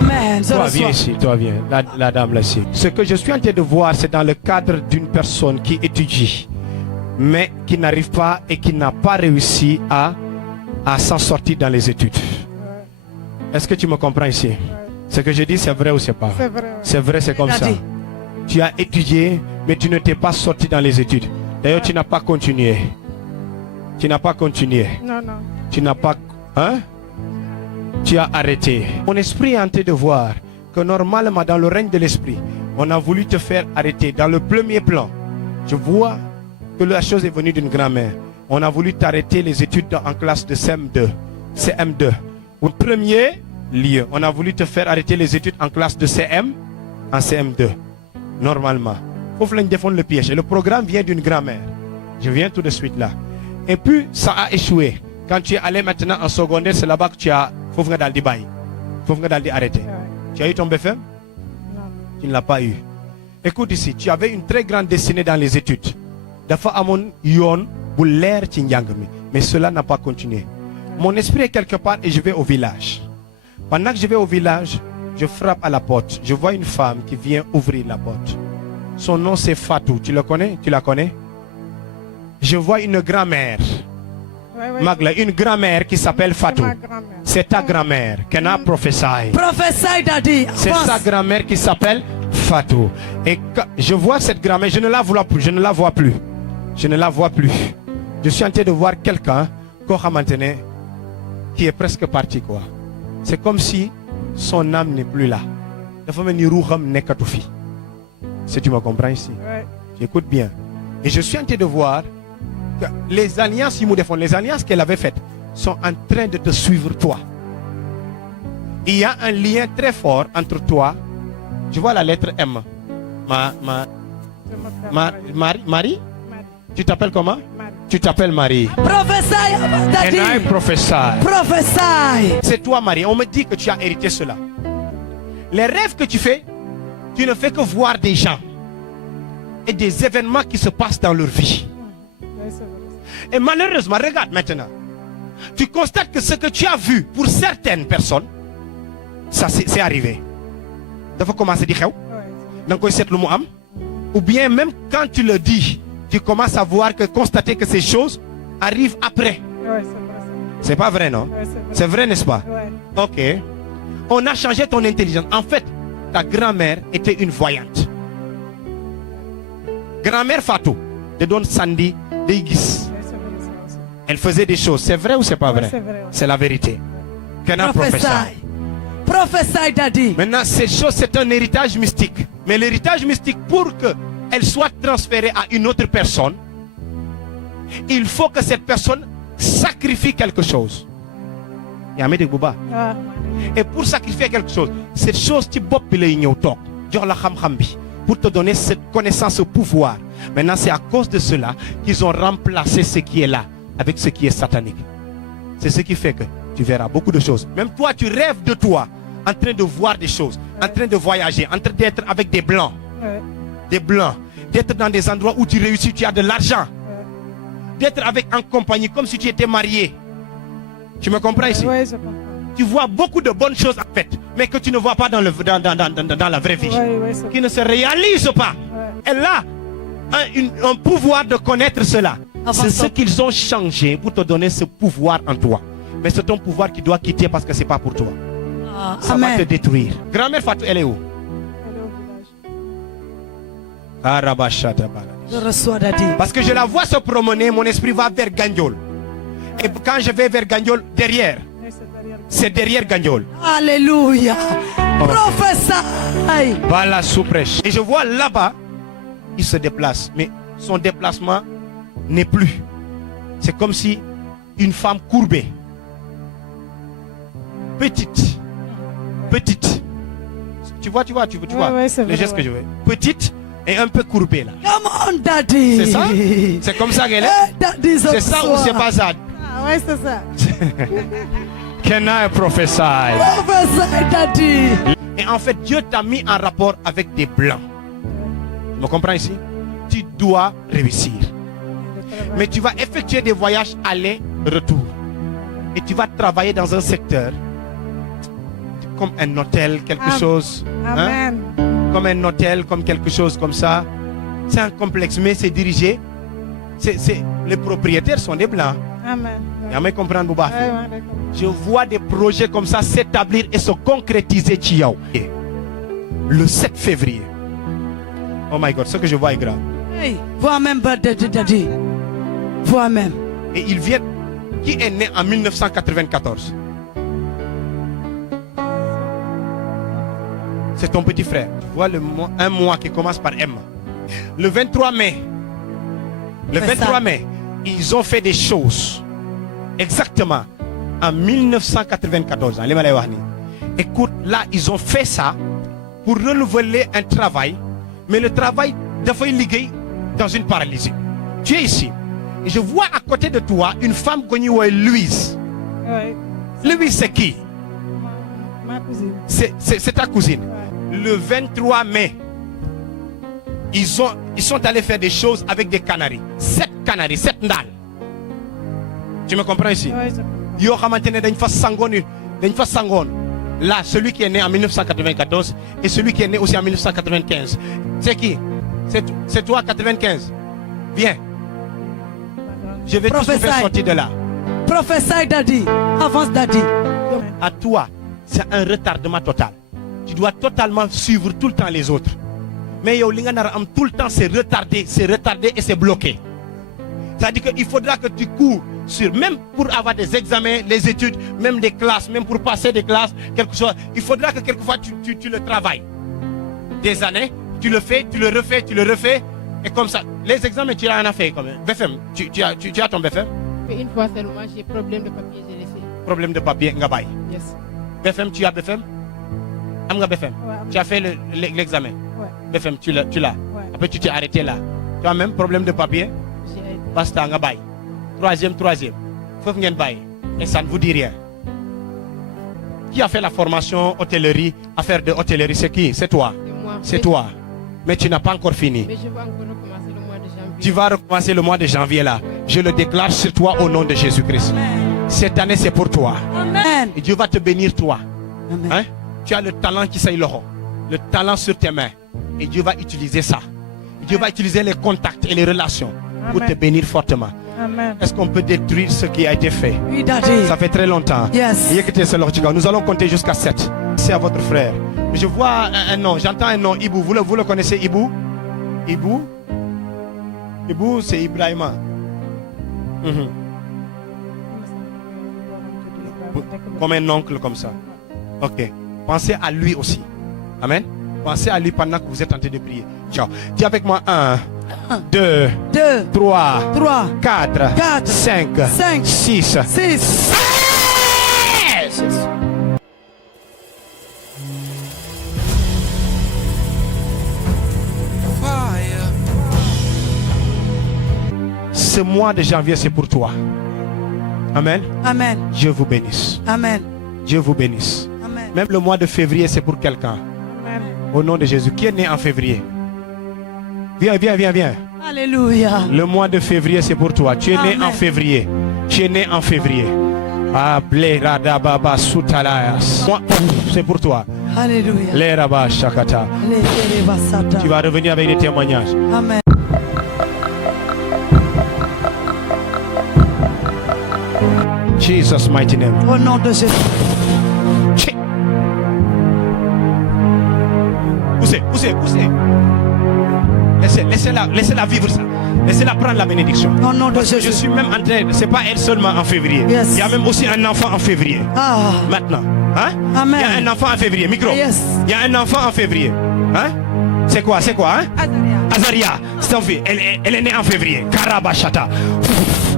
Amen. Je Toi, viens reçois. ici, toi, viens. La dame là-ci. Ce que je suis en train de voir, c'est dans le cadre d'une personne qui étudie, mais qui n'arrive pas et qui n'a pas réussi à s'en sortir dans les études. Est-ce que tu me comprends ici? Ce que je dis, c'est vrai ou c'est pas? C'est vrai. C'est vrai, c'est comme Il a ça. dit. Tu as étudié, mais tu ne t'es pas sorti dans les études. D'ailleurs, tu n'as pas continué. Tu n'as pas continué. Non, non. Tu n'as pas... Hein? Tu as arrêté. Mon esprit est en train de voir que normalement dans le règne de l'esprit, on a voulu te faire arrêter. Dans le premier plan, je vois que la chose est venue d'une grand-mère. On a voulu t'arrêter les études en classe de CM2. CM2. Au premier lieu, on a voulu te faire arrêter les études en classe de CM en CM2. Normalement. Faut que défendre le piège. Et le programme vient d'une grand-mère. Je viens tout de suite là. Et puis, ça a échoué. Quand tu es allé maintenant en secondaire, c'est là-bas que tu as... Faut venir dans le bail. Faut venir dans le arrêter. Tu as eu ton BFM? Non. Tu ne l'as pas eu. Écoute ici, tu avais une très grande destinée dans les études. Dafa amon yon bouler tingyangmi. Mais cela n'a pas continué. Mon esprit est quelque part et je vais au village. Pendant que je vais au village, je frappe à la porte. Je vois une femme qui vient ouvrir la porte. Son nom c'est Fatou. Tu le connais? Tu la connais? Je vois une grand-mère. Ouais, ouais. Magla, une grand-mère qui s'appelle Fatou. ma grand-mère. C'est ta grand-mère qu'elle a prophétisé. Prophète Daddy. C'est sa grand-mère qui s'appelle Fatou. Et je vois cette grand-mère, je ne la vois plus, je ne la vois plus. Je ne la vois plus. Je suis en train de voir quelqu'un, qui est presque parti quoi. C'est comme si son âme n'est plus là. Si tu me comprends ici. Ouais. J'écoute bien. Et je suis en train de voir que les alliances, les alliances qu'elle avait faites sont en train de te suivre toi. Il y a un lien très fort entre toi. Je vois la lettre M. Je m'appelle Marie? Marie. Tu t'appelles comment? Marie. Tu t'appelles Marie. Prophète And I Daddy. prophesy. Prophète. C'est toi Marie. On me dit que tu as hérité cela. Les rêves que tu fais, tu ne fais que voir des gens et des événements qui se passent dans leur vie. Ouais, c'est vrai. Et malheureusement, regarde maintenant. Tu constates que ce que tu as vu pour certaines personnes, ça c'est arrivé. Il faut commencer à dire. Ouais, Ou bien même quand tu le dis, tu commences à voir que constater que ces choses arrivent après. ouais, c'est vrai. C'est pas vrai, non? Ouais, c'est vrai. C'est vrai, n'est-ce pas? Ouais. Ok. On a changé ton intelligence. En fait, ta grand-mère était une voyante. Grand-mère Fatou, te donne Sandy, des Gis. Ouais, c'est vrai, c'est vrai. Elle faisait des choses. C'est vrai ou c'est pas Ouais, vrai? c'est vrai, ouais. C'est la vérité. Qu'elle Prophète. Prophète Daddy. Maintenant, ces choses, c'est un héritage mystique. Mais l'héritage mystique, pour qu'elle soit transférée à une autre personne, il faut que cette personne sacrifie quelque chose. Yamé Bouba. Ah, Et pour sacrifier quelque chose, cette chose, tu bop pour te donner cette connaissance, ce pouvoir. Maintenant, c'est à cause de cela qu'ils ont remplacé ce qui est là avec ce qui est satanique. C'est ce qui fait que tu verras beaucoup de choses. Même toi, tu rêves de toi, en train de voir des choses, en train de voyager, en train d'être avec des blancs. ouais. Des blancs. D'être dans des endroits où tu réussis, tu as de l'argent. D'être avec en compagnie, comme si tu étais marié. Tu me comprends ici? Ouais, je comprends. Tu vois beaucoup de bonnes choses en fait, mais que tu ne vois pas dans la vraie vie. Ouais, ouais, c'est Qui ne se réalisent pas. Ouais. Elle a un pouvoir de connaître cela. C'est ce Avançons. qu'ils ont changé pour te donner ce pouvoir en toi. Mais c'est ton pouvoir qui doit quitter parce que c'est pas pour toi. Ça va te Amen. détruire. Grand-mère Fatou, elle est où? Elle est au village. Arabashata baladi. Je reçois Daddy. Parce que je la vois se promener, mon esprit va vers Gandiol. Et quand je vais vers Gandiol, derrière, c'est derrière Gandiol. Alléluia. Professeur. Voilà, sous-prêche. Et je vois là-bas, il se déplace. Mais son déplacement n'est plus. C'est comme si une femme courbée. Petite. Petite. Tu vois, ouais, c'est le vrai, geste ouais. que je veux. Petite et un peu courbée là. Come on, Daddy. C'est ça? C'est comme ça qu'elle est? Eh, Daddy, C'est ça ou c'est pas ça? Ah ouais, c'est ça. Can I prophesy? Professeur Daddy. Et en fait, Dieu t'a mis en rapport avec des blancs. Tu me comprends ici? Tu dois réussir. Mais tu vas effectuer des voyages aller-retour. Et tu vas travailler dans un secteur comme un hôtel, quelque chose. Hein? Amen. Comme un hôtel, comme quelque chose comme ça. C'est un complexe, mais c'est dirigé. Les propriétaires sont des blancs. Amen. Y'a comprendre, Bouba? Ouais, ouais, d'accord. Je vois des projets comme ça s'établir et se concrétiser, Chiao. Le 7 février. Oh my God, ce que je vois est grave. Hey, toi-même, Daddy. Toi-même. Et il vient. Qui est né en 1994? C'est ton petit frère. Tu vois un mois qui commence par M. Le 23 mai. Le 23 mai, ils ont fait des choses. Exactement. En 1994. Écoute, là, ils ont fait ça pour renouveler un travail. Mais le travail devait liguer dans une paralysie. Tu es ici. Et je vois à côté de toi une femme connue, Louise. Ouais. Louise, c'est qui? Ma cousine. C'est ta cousine. Ouais. Le 23 mai, ils sont allés faire des choses avec des canaris. 7 canaris, 7 ndal. Tu me comprends ici? Ouais, je comprends. Yo xamantene dañ fa sangoon. Là, celui qui est né en 1994 et celui qui est né aussi en 1995. C'est qui? C'est toi, 95. Viens. Je vais tous te faire sortir de là. Professeur Daddy. Avance Daddy. À toi, c'est un retardement total. Tu dois totalement suivre tout le temps les autres. Mais yo, tout le temps, c'est retardé et c'est bloqué. C'est-à-dire qu'il faudra que tu cours sur, même pour avoir des examens, les études, même des classes, même pour passer des classes, quelque chose. Il faudra que quelquefois tu le travailles. Des années, tu le fais, tu le refais. Et comme ça, les examens, tu en as fait quand même. BFM, tu as ton BFM? Mais une fois seulement, j'ai problème de papier, j'ai laissé. Problème de papier, Ngabaye. Yes. BFM, tu as BFM? Amga BFM? Ouais. Tu as fait l'examen? Ouais. BFM, tu l'as. Ouais. Après, tu t'es arrêté là. Tu as même problème de papier? J'ai arrêté. Basta, Ngabaye. Troisième. Faut que baye. Et ça ne vous dit rien. Qui a fait la formation hôtellerie, affaire de hôtellerie? C'est qui? C'est toi. C'est moi. C'est toi. Mais tu n'as pas encore fini. Mais je vais encore recommencer le mois de janvier. Tu vas recommencer le mois de janvier là. Je le déclare sur toi au nom de Jésus-Christ. Cette année, c'est pour toi. Amen. Et Dieu va te bénir toi. Amen. Hein? Tu as le talent qui s'aille le talent sur tes mains. Et Dieu va utiliser ça. Dieu va utiliser les contacts et les relations pour te bénir fortement. Amen. Est-ce qu'on peut détruire ce qui a été fait? Oui, Daddy. Ça fait très longtemps. Yes. Nous allons compter jusqu'à 7. C'est à votre frère. Je vois un nom, j'entends un nom, Ibou. Vous le connaissez, Ibou? Ibou, c'est Ibrahima. Comme un oncle comme ça. Ok. Pensez à lui aussi. Amen. Pensez à lui pendant que vous êtes en train de prier. Ciao. Dis avec moi 1, 2, 3, 4, 5, 6. 6. Fire. Ce mois de janvier, c'est pour toi. Amen. Amen. Dieu vous bénisse. Amen. Dieu vous bénisse. Amen. Même le mois de février, c'est pour quelqu'un. Amen. Au nom de Jésus. Qui est né en février? Viens. Alléluia. Le mois de février, c'est pour toi. Tu es né Amen. en février. Tu es né en février. Ah, bléradababa soutalayas. Moi, c'est pour toi. Alléluia. Léraba shakata. Tu vas revenir avec des témoignages. Amen. Jesus mighty name. Au nom de Jésus. Poussez. Laissez-la vivre ça. Laissez-la prendre la bénédiction. Au nom de Parce que je Jésus. suis même en train, c'est pas elle seulement en février. Yes. Il y a même aussi un enfant en février. Ah. Maintenant. Hein? Amen. Il y a un enfant en février. Micro. Yes. Il y a un enfant en février. Hein? C'est quoi? Hein? Azaria. C'est ton fils. Elle est née en février. Karabashata.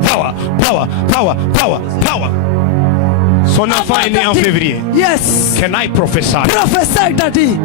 Power. Son enfant est né en février. Yes. Can I prophesy? Prophesy, Daddy.